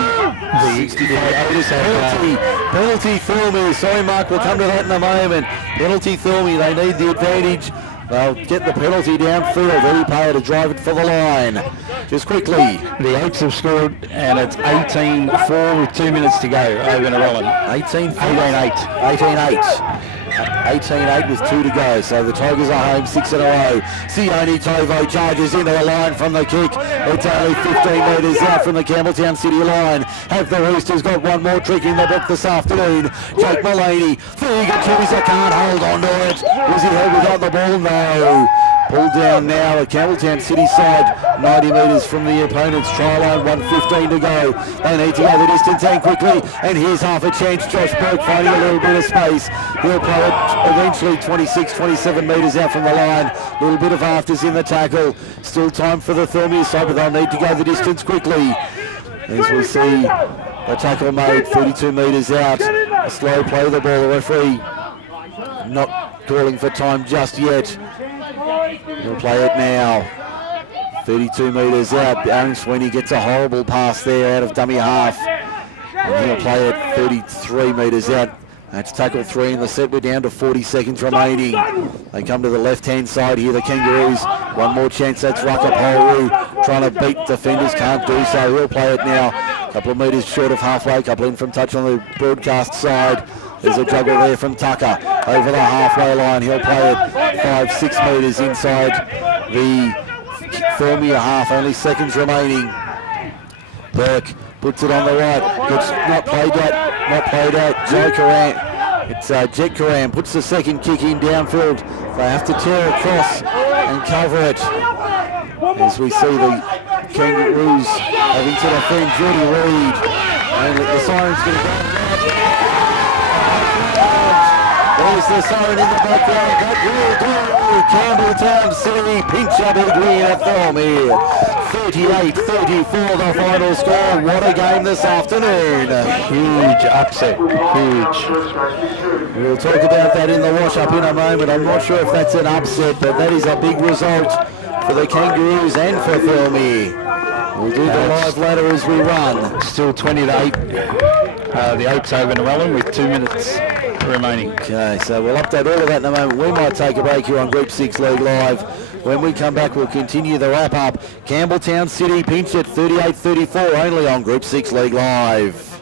penalty Thirlmere. Sorry, Mark, we'll come to that in a moment. Penalty Thirlmere, they need the advantage. They'll get the penalty downfield. Eddie Payer to drive it for the line. Just quickly. The Oaks have scored, and it's 18-4 with 2 minutes to go over Narellan. 18-8. 18-8 with 2 to go. So the Tigers are home 6 in a row. Sione Tovo charges into the line from the kick. It's only 15 metres out from the Campbelltown City line. Have the Roosters got one more trick in the book this afternoon? Jake Mullaney. Figure Teresa can't hold on to it. Was he held without the ball? No. Pulled down now at Campbelltown City side, 90 metres from the opponent's try line, 1:15 to go. They need to go the distance and quickly, and here's half a chance. Josh Burke finding a little bit of space. He'll play it eventually 26, 27 metres out from the line. A little bit of afters in the tackle. Still time for the Thirlmere side, but they'll need to go the distance quickly. As we see the tackle made 32 metres out. A slow play of the ball. The referee not calling for time just yet. He'll play it now. 32 metres out. Aaron Sweeney gets a horrible pass there out of dummy half. And he'll play it 33 metres out. That's tackle 3 in the set. We're down to 40 seconds remaining. They come to the left-hand side here, the Kangaroos. One more chance. That's Ruckaporu trying to beat defenders. Can't do so. He'll play it now. A couple of metres short of halfway. Couple in from touch on the broadcast side. There's a juggle there from Tucker over the halfway line. He'll play it 5-6 metres inside the Thirlmere half. Only seconds remaining. Burke puts it on the right. It's not played out. Joe Karam. It's Jet Karam puts the second kick in downfield. They have to tear across and cover it. As we see the Kangaroos having to defend Jordy Reid. And the siren's going to go. There's the siren in the background. That will do. Campbelltown City pinch a big win at Thirlmere. 38-34 the final score. What a game this afternoon. Huge upset. Huge. We'll talk about that in the wash-up in a moment. I'm not sure if that's an upset, but that is a big result for the Kangaroos and for Thirlmere. We'll do the live ladder as we run. Still 20-8. The Oaks over Narellan with 2 minutes remaining. Okay, so we'll update all of that in a moment. We might take a break here on Group 6 League Live. When we come back, we'll continue the wrap-up. Campbelltown City pinch at 38-34 only on Group 6 League Live.